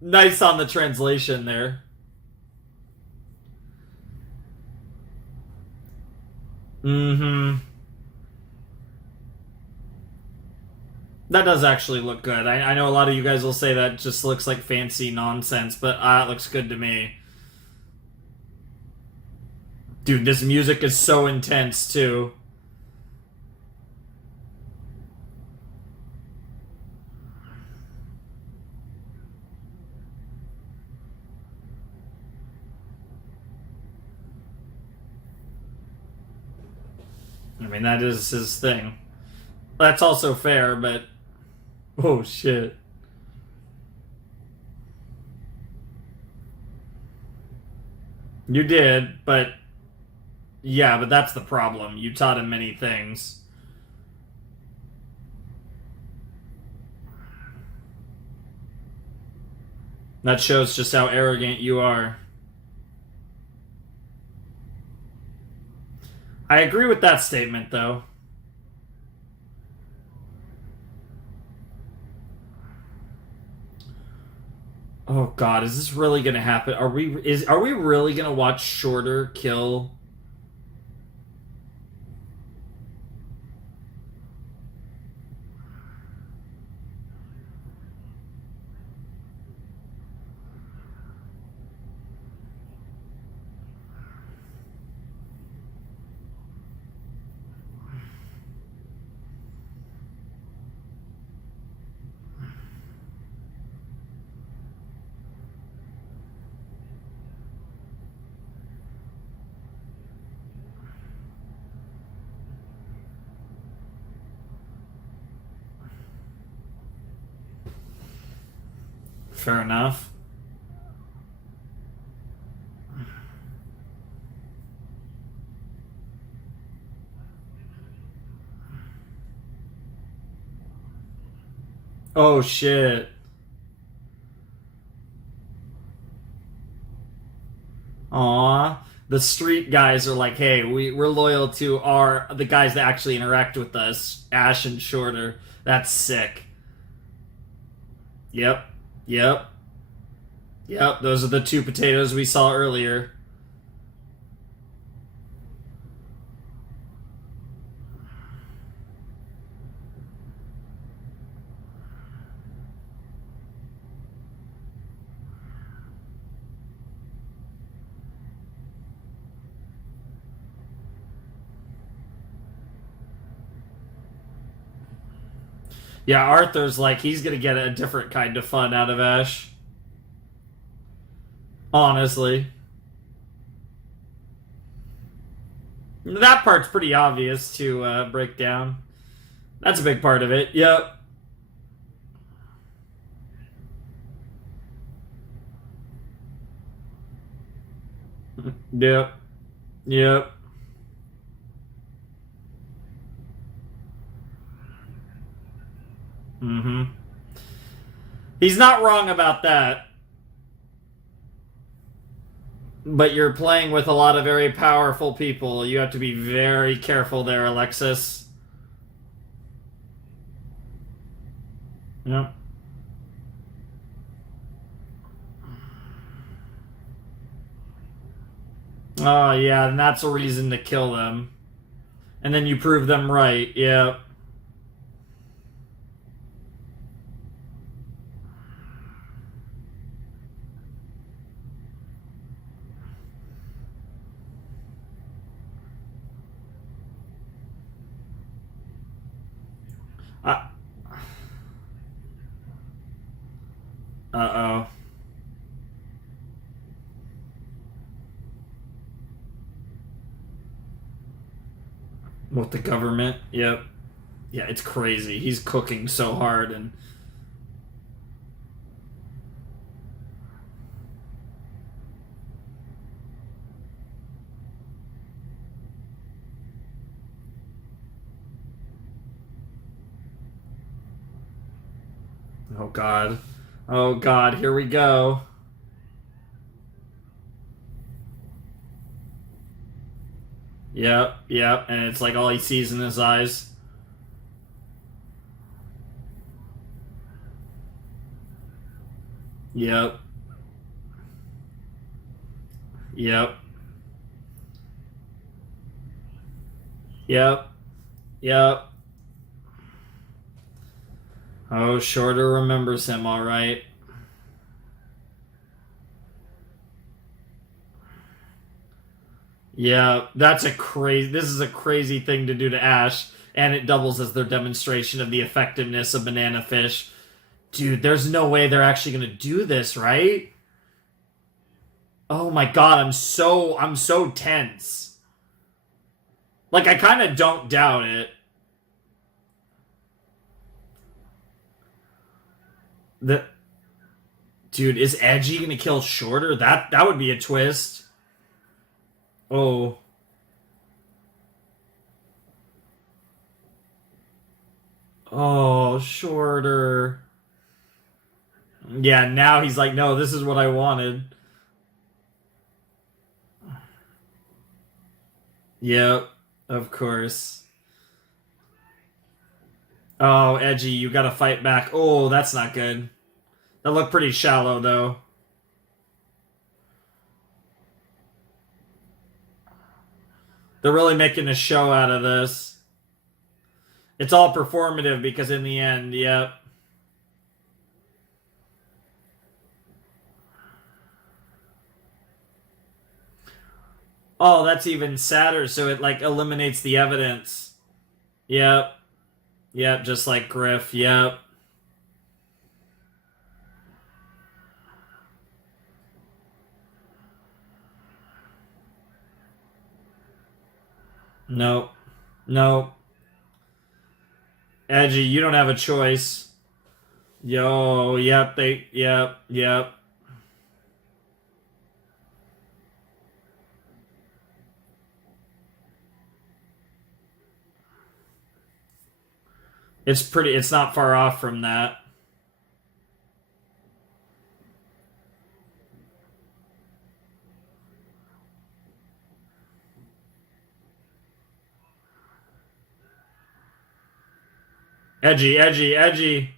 Nice on the translation there. Mm-hmm. That does actually look good. I know a lot of you guys will say that just looks like fancy nonsense, but it looks good to me. Dude, this music is so intense, too. I mean, that is his thing. That's also fair, but... Oh, shit. You did, but... Yeah, but that's the problem. You taught him many things. That shows just how arrogant you are. I agree with that statement, though. Oh God, is this really gonna happen? Are we really gonna watch Shorter kill? Fair enough. Oh shit. Aw. The street guys are like, hey, we're loyal to the guys that actually interact with us, Ash and Shorter. That's sick. Yep. Yep. Yep. Those are the two potatoes we saw earlier. Yeah, Arthur's like, he's gonna get a different kind of fun out of Ash. Honestly. That part's pretty obvious to break down. That's a big part of it. Yep. Yep. Yep. Mm-hmm. He's not wrong about that. But you're playing with a lot of very powerful people. You have to be very careful there, Alexis. Yep. Oh, yeah, and that's a reason to kill them. And then you prove them right. Yep. Uh-oh. With the government? Yep. Yeah, it's crazy. He's cooking so hard and... Oh, God. Oh, God, here we go. Yep, yep, and it's like all he sees in his eyes. Yep. Yep. Yep. Yep. Oh, Shorter remembers him, all right. Yeah, that's a crazy. This is a crazy thing to do to Ash, and it doubles as their demonstration of the effectiveness of banana fish. Dude, there's no way they're actually gonna do this, right? Oh my god, I'm so tense. Like, I kind of don't doubt it. The Dude, is Edgy gonna kill Shorter? That would be a twist. Oh. Oh, Shorter. Yeah, now he's like, no, this is what I wanted. Yep, of course. Oh, Edgy, you gotta fight back. Oh, that's not good. That looked pretty shallow, though. They're really making a show out of this. It's all performative because in the end, yep. Oh, that's even sadder, so it, like, eliminates the evidence. Yep. Yep, just like Griff, yep. Nope. Nope. Edgy, you don't have a choice. Yo, yep. It's not far off from that. Edgy.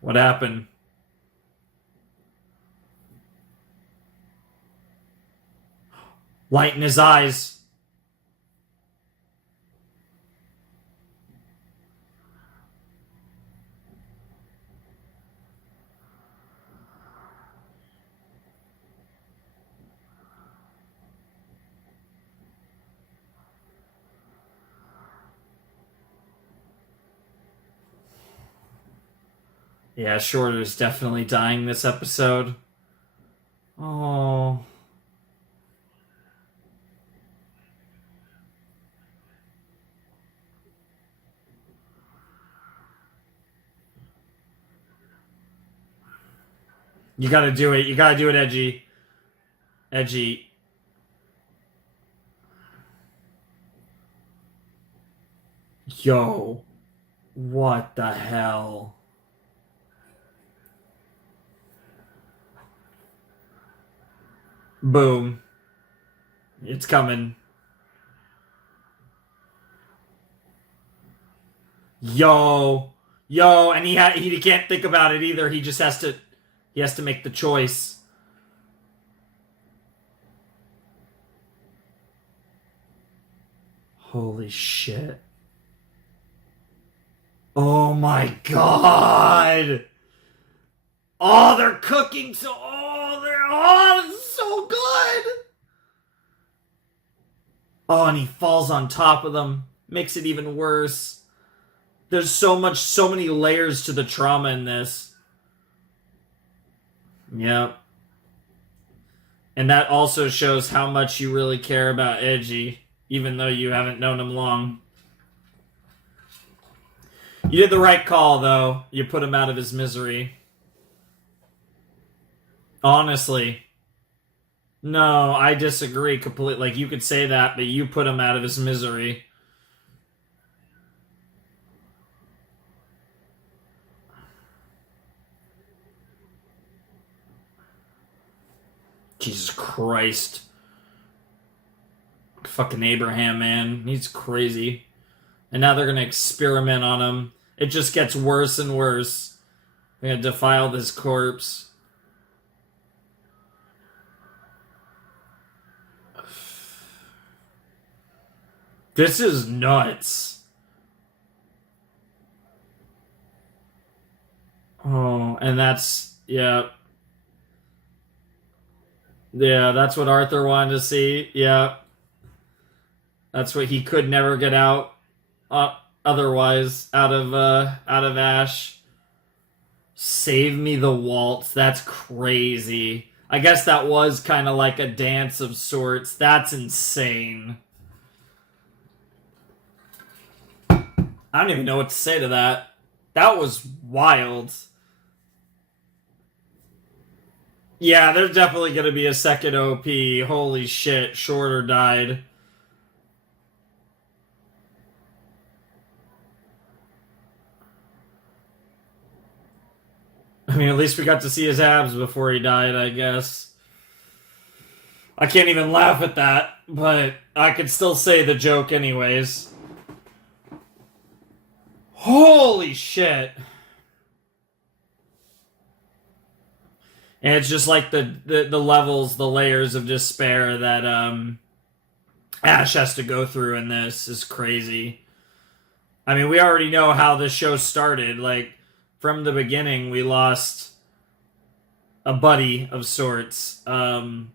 What happened? Light in his eyes. Yeah, Shorter's definitely dying this episode. Oh. You gotta do it. You gotta do it, Edgy. Edgy. Yo. What the hell? Boom. It's coming. Yo. Yo, and he can't think about it either. He just has to make the choice. Holy shit. Oh my god. Oh, they're cooking so it's so good. Oh, and he falls on top of them. Makes it even worse. There's so many layers to the trauma in this. Yep. And that also shows how much you really care about Edgy, even though you haven't known him long. You did the right call, though. You put him out of his misery. Honestly. No, I disagree completely. Like, you could say that, but you put him out of his misery. Jesus Christ. Fucking Abraham, man. He's crazy. And now they're going to experiment on him. It just gets worse and worse. They're going to defile this corpse. This is nuts. Oh, and that's, yeah. Yeah, that's what Arthur wanted to see. Yeah. That's what he could never get out otherwise out of Ash. Save me the waltz. That's crazy. I guess that was kind of like a dance of sorts. That's insane. I don't even know what to say to that. That was wild. Yeah, there's definitely going to be a second OP. Holy shit, Shorter died. I mean, at least we got to see his abs before he died, I guess. I can't even laugh at that, but I could still say the joke anyways. Holy shit. And it's just like the levels, the layers of despair that Ash has to go through in this is crazy. I mean, we already know how this show started. Like, from the beginning, we lost a buddy of sorts. And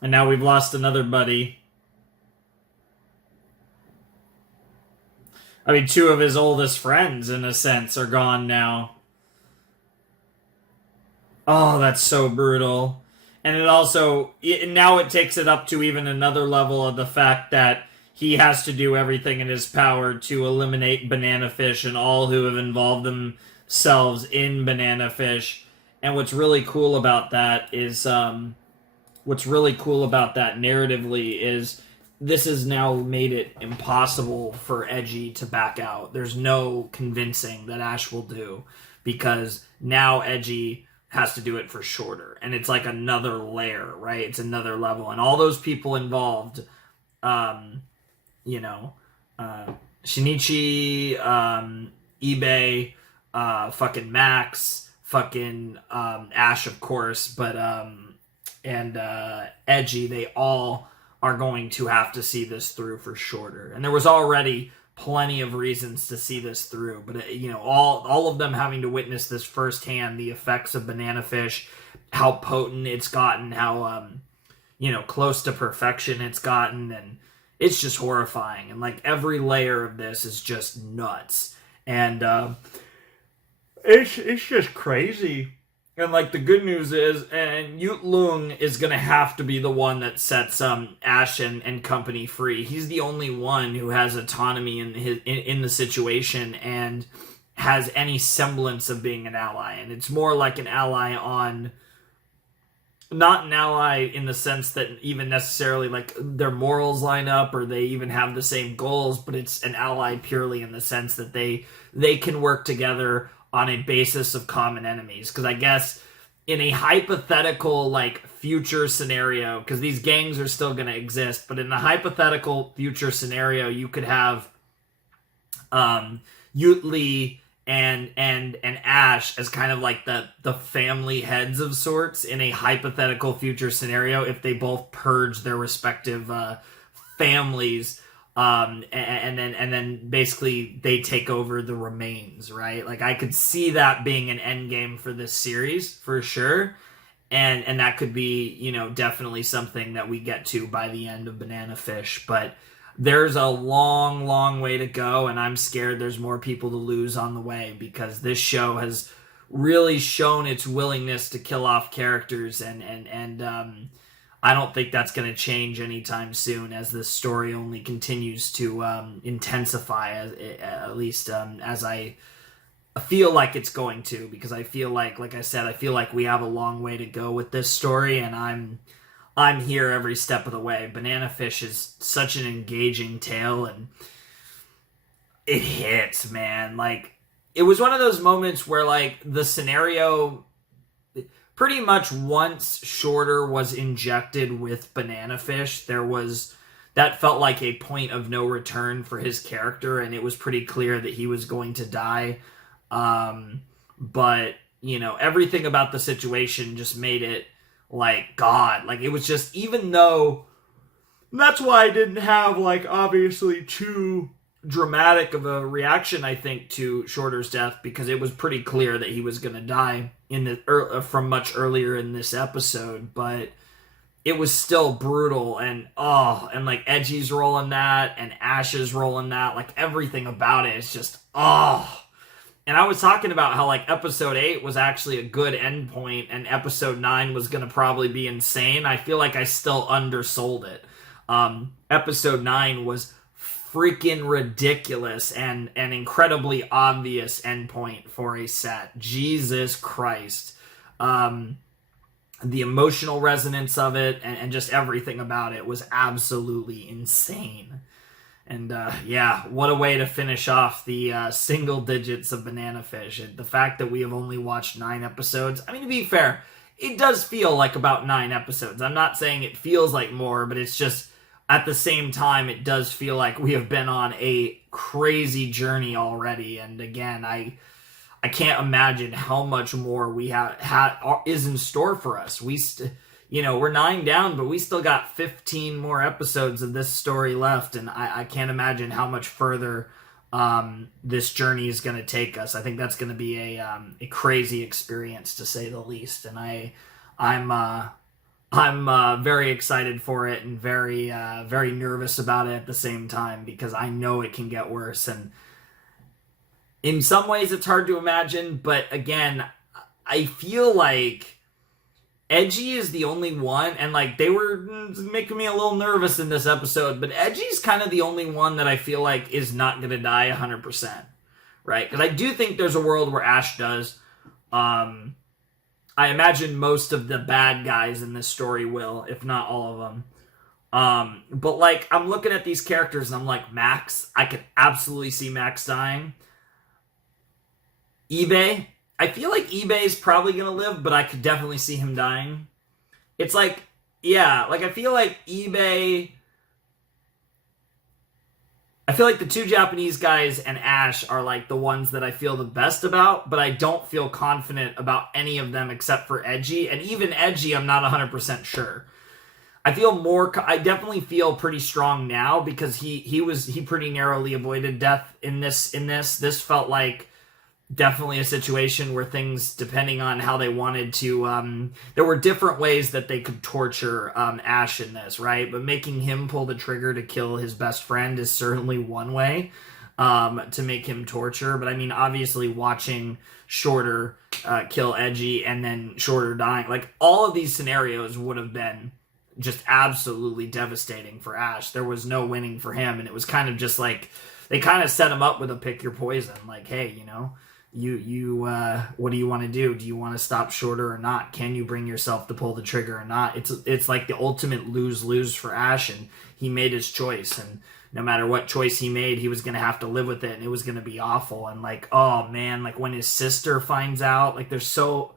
now we've lost another buddy. I mean, two of his oldest friends, in a sense, are gone now. Oh, that's so brutal. And it also, now it takes it up to even another level of the fact that he has to do everything in his power to eliminate Banana Fish and all who have involved themselves in Banana Fish. And what's really cool about that is, narratively is this has now made it impossible for Edgy to back out. There's no convincing that Ash will do, because now Edgy has to do it for Shorter, and it's like another layer, right? It's another level, and all those people involved, Shinichi, eBay, fucking Max, fucking Ash, of course, but and Edgy, they all are going to have to see this through for Shorter. And there was already plenty of reasons to see this through, but all of them having to witness this firsthand, the effects of Banana Fish, how potent it's gotten, how close to perfection it's gotten, and it's just horrifying. And like every layer of this is just nuts. And It's just crazy. And like the good news is, and Yut Lung is gonna have to be the one that sets Ash and company free. He's the only one who has autonomy in the situation and has any semblance of being an ally. And it's more like an ally on, not an ally in the sense that even necessarily like their morals line up or they even have the same goals, but it's an ally purely in the sense that they can work together on a basis of common enemies. Because I guess in a hypothetical like future scenario, because these gangs are still going to exist, but in a hypothetical future scenario, you could have Yut Lee and Ash as kind of like the family heads of sorts in a hypothetical future scenario if they both purge their respective families, and then basically they take over the remains, right? Like I could see that being an end game for this series for sure. And that could be, you know, definitely something that we get to by the end of Banana Fish. But there's a long, long way to go, and I'm scared there's more people to lose on the way because this show has really shown its willingness to kill off characters, and I don't think that's going to change anytime soon as this story only continues to intensify, at least as I feel like it's going to, because I feel like I said, I feel like we have a long way to go with this story, and I'm here every step of the way. Banana Fish is such an engaging tale, and it hits, man. Like, it was one of those moments where, like, the scenario, pretty much once Shorter was injected with Banana Fish, that felt like a point of no return for his character, and it was pretty clear that he was going to die. But, you know, everything about the situation just made it like God. Like, it was just, even though, that's why I didn't have, like, obviously too dramatic of a reaction, I think, to Shorter's death, because it was pretty clear that he was going to die from much earlier in this episode, but it was still brutal, and like Edgy's role in that, and Ash's role in that, like everything about it is just, And I was talking about how, like, episode 8 was actually a good endpoint, and episode 9 was going to probably be insane. I feel like I still undersold it. Episode 9 was freaking ridiculous and an incredibly obvious endpoint for a set. Jesus Christ. The emotional resonance of it and just everything about it was absolutely insane. And yeah, what a way to finish off the single digits of Banana Fish. The fact that we have only watched 9 episodes, I mean, to be fair, it does feel like about 9 episodes. I'm not saying it feels like more, but it's just, at the same time, it does feel like we have been on a crazy journey already. And again, I can't imagine how much more we is in store for us. We're 9 down, but we still got 15 more episodes of this story left, and I can't imagine how much further this journey is going to take us. I think that's going to be a crazy experience, to say the least, and I'm very excited for it and very very nervous about it at the same time, because I know it can get worse, and in some ways it's hard to imagine, but again, I feel like Edgy is the only one, and like they were making me a little nervous in this episode, but Edgy's kind of the only one that I feel like is not going to die 100%, right? Because I do think there's a world where Ash does. I imagine most of the bad guys in this story will, if not all of them. But like, I'm looking at these characters and I'm like, Max, I could absolutely see Max dying. eBay, I feel like eBay's probably going to live, but I could definitely see him dying. It's like, yeah, like I feel like eBay, I feel like the 2 Japanese guys and Ash are like the ones that I feel the best about, but I don't feel confident about any of them except for Edgy. And even Edgy, I'm not 100% sure. I definitely feel pretty strong now, because he pretty narrowly avoided death in this. This felt like definitely a situation where things, depending on how they wanted to, there were different ways that they could torture Ash in this, right? But making him pull the trigger to kill his best friend is certainly one way. to make him torture. But I mean, obviously watching Shorter kill Edgy and then Shorter dying, like all of these scenarios would have been just absolutely devastating for Ash. There was no winning for him, and it was kind of just like they kind of set him up with a pick your poison. Like, hey, you know, you what do you want to do? Do you want to stop Shorter or not? Can you bring yourself to pull the trigger or not? It's like the ultimate lose-lose for Ash, and he made his choice, and no matter what choice he made, he was going to have to live with it, and it was going to be awful. And like, oh man, like when his sister finds out, like there's so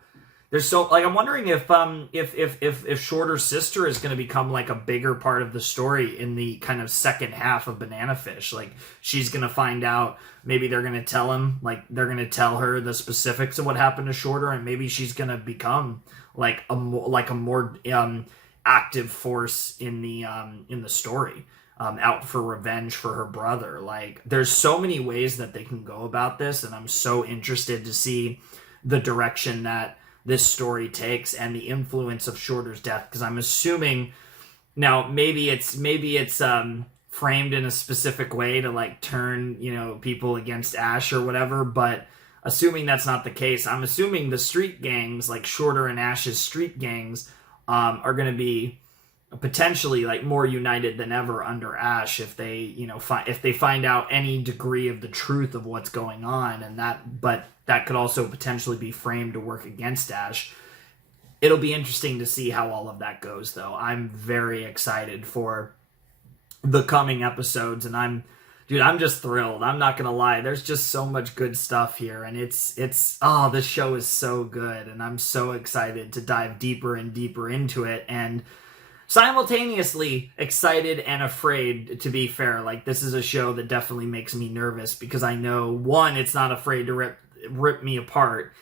like I'm wondering if Shorter's sister is going to become like a bigger part of the story in the kind of second half of Banana Fish. Like she's going to find out, maybe they're going to tell him, like they're going to tell her the specifics of what happened to Shorter, and maybe she's going to become like a more active force in the story, out for revenge for her brother. Like there's so many ways that they can go about this, and I'm so interested to see the direction that this story takes and the influence of Shorter's death, because I'm assuming now maybe it's framed in a specific way to like turn, you know, people against Ash or whatever, but assuming that's not the case, I'm assuming the street gangs, like Shorter and Ash's street gangs, are going to be potentially like more united than ever under Ash if they, you know, if they find out any degree of the truth of what's going on, and that could also potentially be framed to work against Ash. It'll be interesting to see how all of that goes, though. I'm very excited for the coming episodes, and I'm just thrilled. I'm not gonna lie. There's just so much good stuff here, and it's this show is so good, and I'm so excited to dive deeper and deeper into it, and simultaneously excited and afraid, to be fair. Like, this is a show that definitely makes me nervous, because I know, one, it's not afraid to rip me apart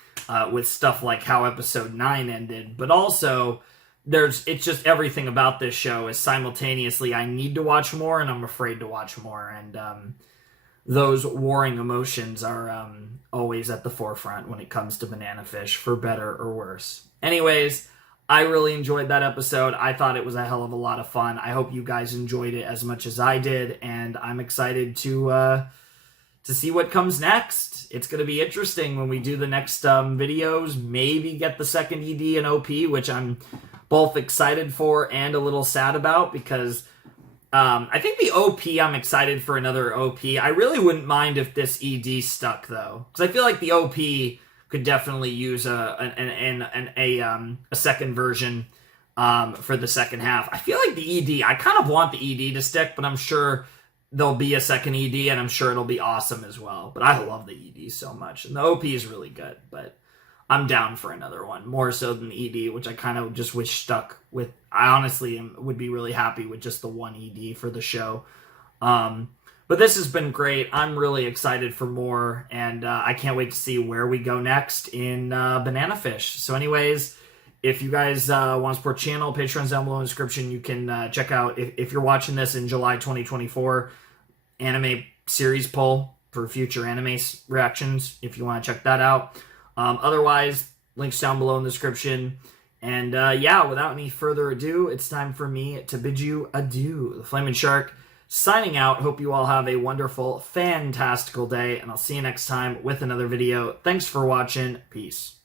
with stuff like how episode 9 ended, but also it's just everything about this show is simultaneously I need to watch more and I'm afraid to watch more, and those warring emotions are always at the forefront when it comes to Banana Fish, for better or worse. Anyways, I really enjoyed that episode. I thought it was a hell of a lot of fun. I hope you guys enjoyed it as much as I did, and I'm excited to see what comes next. It's going to be interesting when we do the next videos. Maybe get the second ED and OP, which I'm both excited for and a little sad about, because I think the OP, I'm excited for another OP. I really wouldn't mind if this ED stuck, though, because I feel like the OP could definitely use a second version for the second half. I feel like the ED, I kind of want the ED to stick, but I'm sure there'll be a second ED, and I'm sure it'll be awesome as well. But I love the ED so much, and the OP is really good, but I'm down for another one, more so than the ED, which I kind of just wish stuck with. I honestly would be really happy with just the one ED for the show. But this has been great. I'm really excited for more, and I can't wait to see where we go next in Banana Fish. So anyways, if you guys want to support the channel, Patreon's down below in the description. You can check out, if you're watching this in July 2024, anime series poll for future anime reactions, if you want to check that out. Otherwise, links down below in the description. And yeah, without any further ado, it's time for me to bid you adieu. The Flaming Shark signing out. Hope you all have a wonderful, fantastical day, and I'll see you next time with another video. Thanks for watching. Peace.